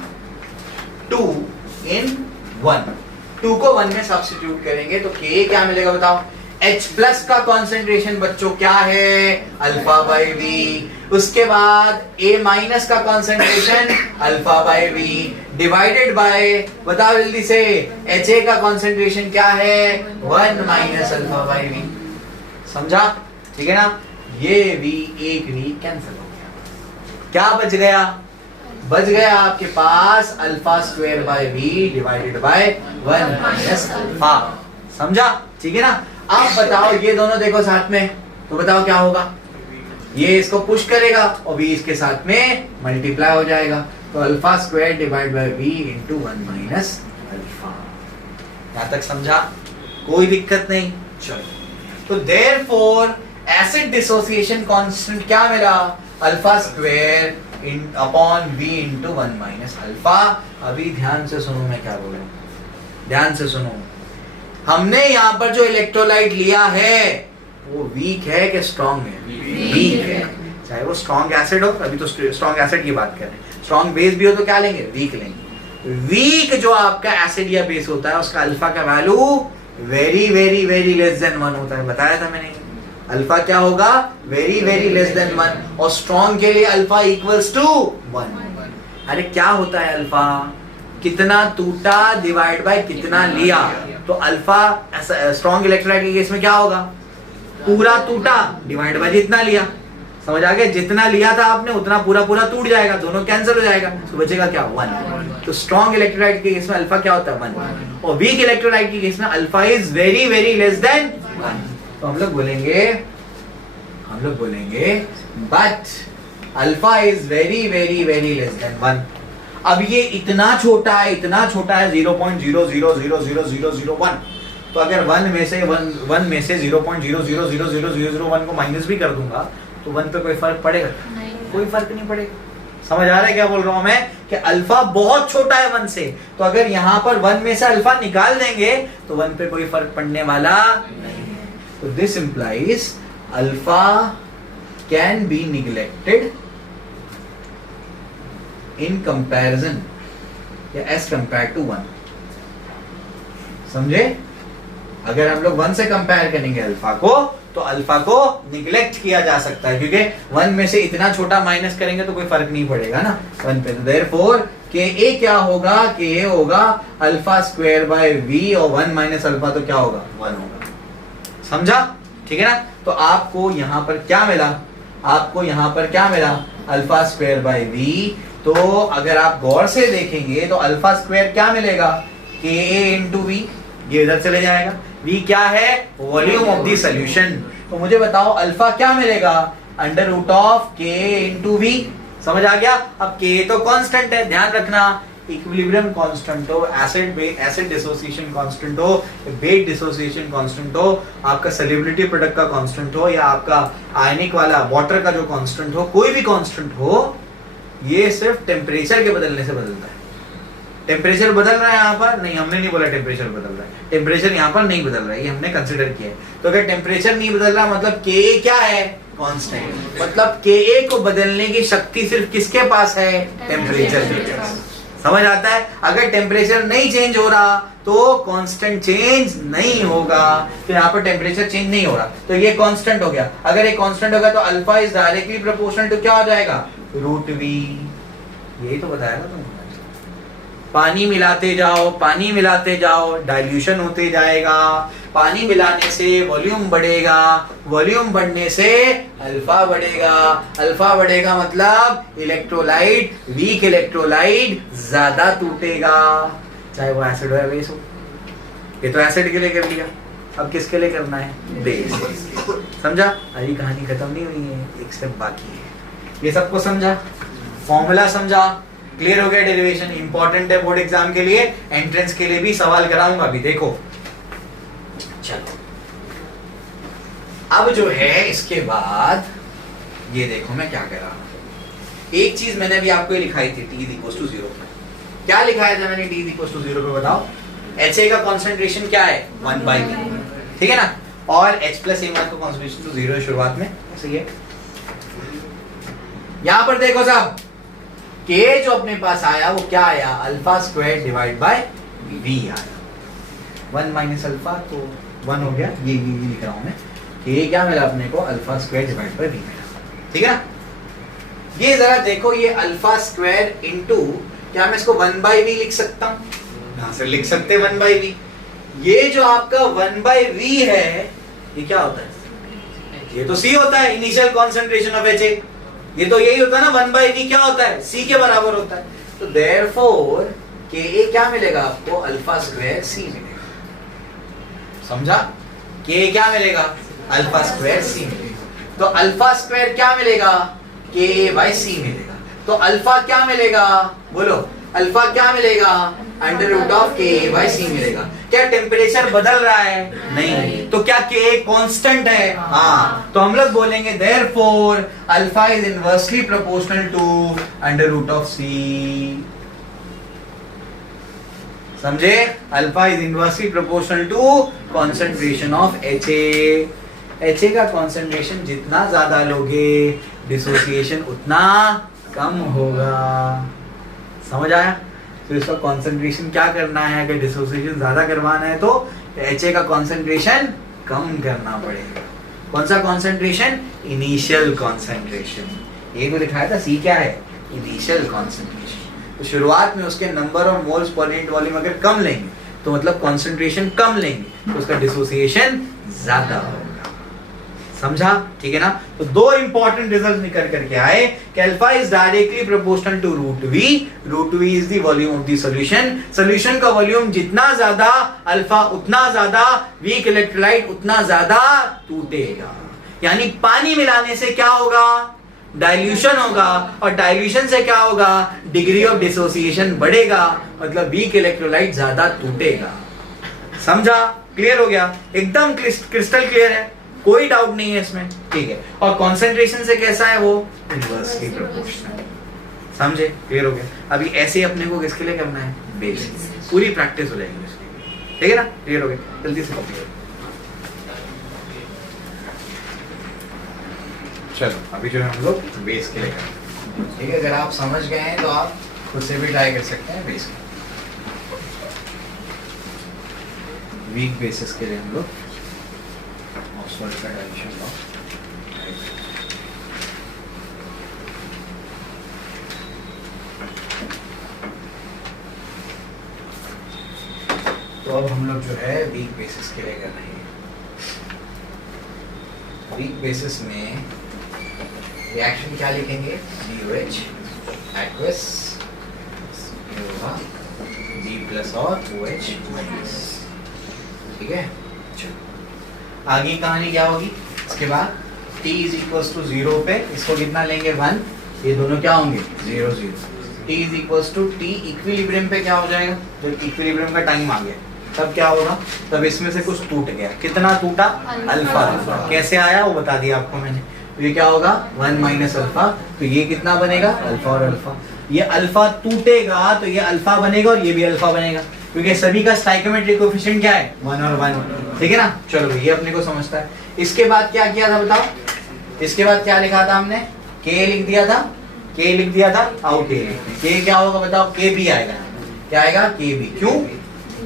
2 in 1, 2 को 1 में सब्स्टिट्यूट करेंगे तो K क्या मिलेगा बताओ? H+ का कॉन्सेंट्रेशन बच्चों क्या है? α/V। उसके बाद A- का कॉन्सेंट्रेशन α/V डिवाइडेड बाय, बताओ जल्दी से, HA का कॉन्सेंट्रेशन क्या है? 1 - α/V। समझा? ठीक है ना? ये V एक V कैंसिल हो गया, क्या बच गया? बच गया आपके पास α²/V डिवाइडेड बाय 1 - α। समझा? ठीक है ना? अब बताओ ये दोनों देखो साथ में, तो बताओ क्या होगा? ये इसको पुश करेगा और V इसके साथ में मल्टीप्लाई हो जाएगा, तो α² डिवाइड बाय V इंटू 1 - α। यहां तक समझा? कोई दिक्कत नहीं? चलो, तो देयरफॉर एसिड डिसोसिएशन कांस्टेंट क्या मिला? α² अपॉन V इंटू 1 - α। अभी ध्यान से सुनो मैं क्या बोल रहा हूं, ध्यान से सुनो। हमने यहाँ पर जो इलेक्ट्रोलाइट लिया है वो वीक है कि स्ट्रॉन्ग है? वीक है। चाहे वो स्ट्रॉन्ग एसिड हो, अभी तो स्ट्रॉन्ग एसिड की बात कर रहे हैं, स्ट्रॉन्ग बेस भी हो तो क्या लेंगे? वीक लेंगे। वीक जो आपका एसिड या बेस होता है उसका अल्फा का value very very very less than 1 होता है, बताया था मैंने। अल्फा क्या होगा? Very very less than 1। और स्ट्रॉन्ग के लिए अल्फा इक्वल्स टू 1। अरे क्या होता है अल्फा? कितना टूटा डिवाइड बाय कितना लिया। तो अल्फा स्ट्रॉन्ग इलेक्ट्रोलाइट के केस में क्या होगा? पूरा टूटा डिवाइड बाय जितना लिया। समझ आ गया? जितना लिया था आपने उतना पूरा पूरा टूट जाएगा, दोनों कैंसिल हो जाएगा, तो बचेगा क्या? 1। तो स्ट्रॉन्ग इलेक्ट्रोलाइट के केस में अल्फा क्या होता है? 1। और वीक इलेक्ट्रोलाइट के केस में alpha is very very less than 1। तो हम लोग बोलेंगे but alpha is very very very less than 1। अब ये इतना छोटा है 0.00000001। तो अगर 1 में से 0.00000001 को माइनस भी कर दूंगा तो 1 पे कोई फर्क पड़ेगा? कोई फर्क नहीं पड़ेगा। समझ आ रहा है क्या बोल रहा हूं मैं? कि अल्फा बहुत छोटा है 1 से, तो अगर यहां पर 1 में से अल्फा निकाल देंगे तो 1 पे कोई फर्क पड़ने वाला नहीं है। तो this implies alpha can be neglected in comparison या as compared to 1। समझे? अगर हम लोग 1 से कंपेयर करेंगे अल्फा को तो अल्फा को निग्लेक्ट किया जा सकता है, क्योंकि 1 में से इतना छोटा माइनस करेंगे तो कोई फर्क नहीं पड़ेगा ना 1 पे। तो देयरफॉर Ka क्या होगा? Ka होगा α²/V और 1 - अल्फा तो क्या होगा? 1 होगा। समझा? ठीक है ना? तो आपको यहां पर क्या मिला? α²/V। तो अगर आप गौर से देखेंगे तो α² क्या मिलेगा? Ka इंटू V, ये इधर चले जाएगा। V क्या है? Volume of the solution. तो मुझे बताओ अल्फा क्या मिलेगा? √K into V। समझ आ गया? अब K तो कांस्टेंट है, ध्यान रखना। इक्विलिब्रियम कांस्टेंट हो, एसिड डिसोसिएशन कांस्टेंट हो, बेस डिसोसिएशन कांस्टेंट हो, आपका सॉल्युबिलिटी प्रोडक्ट का कांस्टेंट हो, या आपका आयनिक वाला वाटर का जो कांस्टेंट हो, कोई भी कांस्टेंट हो, ये सिर्फ टेम्परेचर के बदलने से बदलता है। टेम्परेचर बदल रहा है यहाँ पर? नहीं, हमने नहीं बोला टेम्परेचर बदल रहा है, टेम्परेचर यहाँ पर नहीं बदल रहा है, ये हमने कंसिडर किया है। तो अगर टेम्परेचर नहीं बदल रहा मतलब के क्या है? कांस्टेंट। मतलब के को बदलने की शक्ति सिर्फ किसके पास है? टेम्परेचर के पास। समझ आता है? अगर टेम्परेचर नहीं चेंज हो रहा तो कांस्टेंट चेंज नहीं होगा, तो यहाँ पर टेम्परेचर चेंज नहीं हो रहा, तो ये कांस्टेंट हो गया। अगर ये कांस्टेंट होगा तो alpha is directly proportional to क्या हो जाएगा? Root V. यही तो बताया ना तुमको। पानी मिलाते जाओ, पानी मिलाते जाओ, डाइल्यूशन होते जाएगा, पानी मिलाने से वॉल्यूम बढ़ेगा, वॉल्यूम बढ़ने से अल्फा बढ़ेगा, अल्फा बढ़ेगा मतलब इलेक्ट्रोलाइट, वीक इलेक्ट्रोलाइट ज्यादा टूटेगा, चाहे वो एसिड हो या बेस हो। ये तो एसिड के लिए कर लिया, अब किसके लिए करना है? बेस। समझा? अभी कहानी खत्म नहीं हुई है, एक स्टेप बाकी है। ये सबको समझा? फॉर्मूला समझा? क्लियर हो गया? डेरिवेशन इंपॉर्टेंट है बोर्ड एग्जाम के लिए, एंट्रेंस के लिए भी सवाल कराऊंगा अभी। देखो चलो, अब जो है इसके बाद ये देखो मैं क्या कह रहा हूं। एक चीज मैंने भी आपको लिखाई थी, T इक्वल टू 0 पे। क्या लिखाया था मैंने T इक्वल टू 0 पे? बताओ। HA का कॉन्सेंट्रेशन क्या है? 1/V, ठीक है ना? और H प्लस A का कॉन्सेंट्रेशन तो 0 है शुरुआत में, सही है। यहां पर देखो साहब, K जो अपने पास आया वो क्या आया? Alpha square divide by V आया। 1 माइनस अल्फा तो 1 हो गया, ये लिख रहा हूं मैं। K क्या मिला अपने को? Alpha square divide by V मिला, ठीक है ना? ये जरा देखो, ये अल्फा स्क्वायर इनटू, क्या मैं इसको 1/V लिख सकता हूं? यहां से लिख सकते 1/V। ये जो आपका 1/V है ये क्या होता है? ये तो C होता है, इनिशियल कॉन्सेंट्रेशन ऑफ HA। ये तो यही होता है ना, 1/V क्या होता है? C के बराबर होता है। तो देयरफॉर Ka क्या मिलेगा आपको? अल्फा स्क्वायर C मिलेगा। समझा? K क्या मिलेगा? अल्फा स्क्वायर C मिलेगा। तो अल्फा स्क्वायर क्या मिलेगा? Ka/C मिलेगा। तो अल्फा क्या मिलेगा? बोलो, अल्फा क्या मिलेगा? अंडर रूट ऑफ Ka/C मिलेगा। क्या टेम्परेचर बदल रहा है? नहीं। तो क्या K कांस्टेंट है? हाँ। तो हम लोग बोलेंगे therefore alpha is inversely proportional to under root of C। समझे? Alpha is inversely proportional to concentration of HA का कॉन्सेंट्रेशन जितना ज्यादा लोगे डिसोसिएशन उतना कम होगा। समझ आया? तो इसका कॉन्सेंट्रेशन क्या करना है? अगर डिसोसिएशन ज्यादा करवाना है तो HA का कॉन्सेंट्रेशन कम करना पड़ेगा। कौन सा कॉन्सेंट्रेशन? Initial concentration. ये तो दिखाया था, C क्या है? Initial concentration. तो शुरुआत में उसके नंबर और मोल्स पर यूनिट वॉल्यूम अगर कम लेंगे तो मतलब कॉन्सेंट्रेशन कम लेंगे तो उसका डिसोसिएशन ज्यादा होगा। समझा? ठीक है ना? तो दो इंपॉर्टेंट रिजल्ट निकल करके आए कि alpha is directly proportional to root V. Root V is the volume of the solution. Solution का वॉल्यूम जितना ज्यादा, अल्फा उतना ज्यादा, वीक इलेक्ट्रोलाइट उतना ज्यादा टूटेगा। यानी पानी मिलाने से क्या होगा? डाइल्यूशन होगा, और डाइल्यूशन से क्या होगा? डिग्री ऑफ डिसोसिएशन बढ़ेगा, मतलब वीक इलेक्ट्रोलाइट ज्यादा टूटेगा। समझा? क्लियर हो गया? एकदम क्रिस्टल क्लियर है, कोई डाउट नहीं है इसमें, ठीक है। और कॉन्सेंट्रेशन से कैसा है वो? Inversely proportional. समझे? क्लियर हो गया? अभी ऐसे अपने को किसके लिए करना है? बेस। पूरी प्रैक्टिस हो जाएगी इसकी, ठीक है ना? क्लियर हो गया? जल्दी से कॉपी करो। चलो अभी जो है हम लोग बेस के लिए करें, ठीक है। अगर आप समझ गए हैं तो आप खुद से भी ट्राई कर सकते हैं बेस। वीक बेसिस के लिए हम लोग ऑक्सफोर्ड का डाइल्यूशन लॉ। तो अब हम लोग जो है वीक बेसिस के लिए कर रहे हैं। वीक बेसिस में रिएक्शन क्या लिखेंगे? BOH एक्वस होगा B प्लस और OH माइनस, ठीक है। चलो आगे कहानी क्या होगी? इसके बाद T इज इक्वल टू 0 पे इसको कितना लेंगे? 1। ये दोनों क्या होंगे? 0 0। T is equal to T equilibrium पे क्या हो जाएगा? जब इक्विलिब्रियम का टाइम आ गया तब क्या होगा? तब इसमें से कुछ टूट गया। कितना टूटा? अल्फा। कैसे आया वो बता दिया आपको मैंने। तो ये क्या होगा? 1 माइनस अल्फा। तो ये कितना बनेगा? अल्फा और अल्फा। ये अल्फा टूटेगा तो ये अल्फा बनेगा और ये भी अल्फा बनेगा, क्योंकि सभी का स्टाइकोमेट्रिक कोएफिशिएंट क्या है 1 और 1, ठीक है ना। चलो ये अपने को समझता है। इसके बाद क्या किया था बताओ, इसके बाद क्या लिखा था हमने, के लिख दिया था, के लिख दिया था, आओ के क्या होगा बताओ, के बी आएगा, क्या आएगा के बी, क्यों,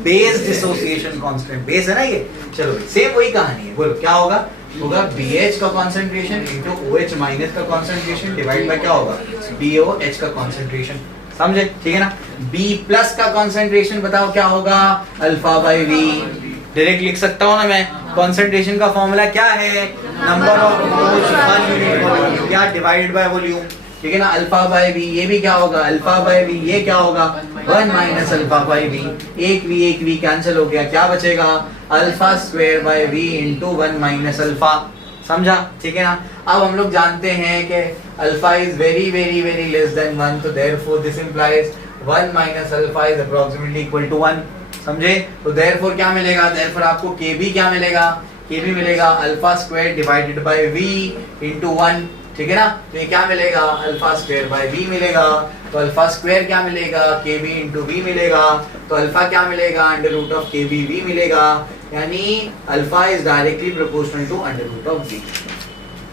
बेस डिसोसिएशन कांस्टेंट, बेस है ना ये। चलो सेम वही कहानी है, बोलो क्या होगा, होगा BH का कंसंट्रेशन इनटू OH माइनस का कंसंट्रेशन डिवाइड बाय क्या होगा BOH का कंसंट्रेशन, समझे, ठीक है ना। B प्लस का कंसंट्रेशन बताओ क्या होगा, अल्फा बाय V, डायरेक्ट लिख सकता हूं ना मैं, कंसंट्रेशन का फॉर्मूला क्या है, number of moles per unit volume, क्या डिवाइडेड बाय वॉल्यूम, ठीक है ना। अल्फा बाय V, ये भी क्या होगा अल्फा बाय V, ये क्या होगा 1 माइनस अल्फा बाय V, एक V कैंसिल हो गया, क्या बचेगा alpha square by V into 1 minus alpha, समझा, ठीक है ना। अब हम लोग जानते हैं कि alpha is very very very less than 1, तो therefore this implies 1 minus alpha is approximately equal to 1, समझे। तो देयरफॉर क्या मिलेगा, देयरफॉर आपको KB क्या मिलेगा, KB मिलेगा alpha square divided by V into 1, ठीक है ना। तो ये क्या मिलेगा अल्फा स्क्वायर बाय V मिलेगा, तो अल्फा स्क्वायर क्या मिलेगा KB इंटू V मिलेगा, तो अल्फा क्या मिलेगा under root of KB V मिलेगा, यानी alpha is directly proportional to under root of V।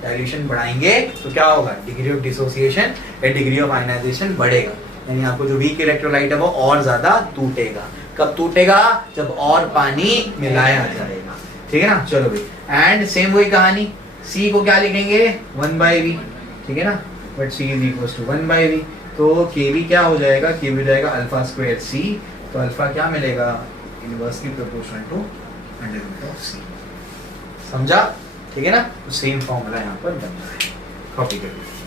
Dilution बढ़ाएंगे तो क्या होगा, डिग्री ऑफ डिसोसिएशन या डिग्री ऑफ आयनाइजेशन बढ़ेगा, यानी आपको जो वीक इलेक्ट्रोलाइट है वो और ज्यादा टूटेगा। कब टूटेगा, जब और पानी मिलाया जाएगा, ठीक है ना। चलो भाई, एंड सेम वही कहानी, C को क्या लिखेंगे 1 बाई V, ठीक है ना, but C is equal to 1 by V, तो KB क्या हो जाएगा, KB हो जाएगा अल्फा स्क्वायर C, तो अल्फा क्या मिलेगा inversely proportional to under root of C, समझा, ठीक है ना। तो सेम फॉर्मूला यहाँ पर बन रहा है, कॉपी कर लीजिए।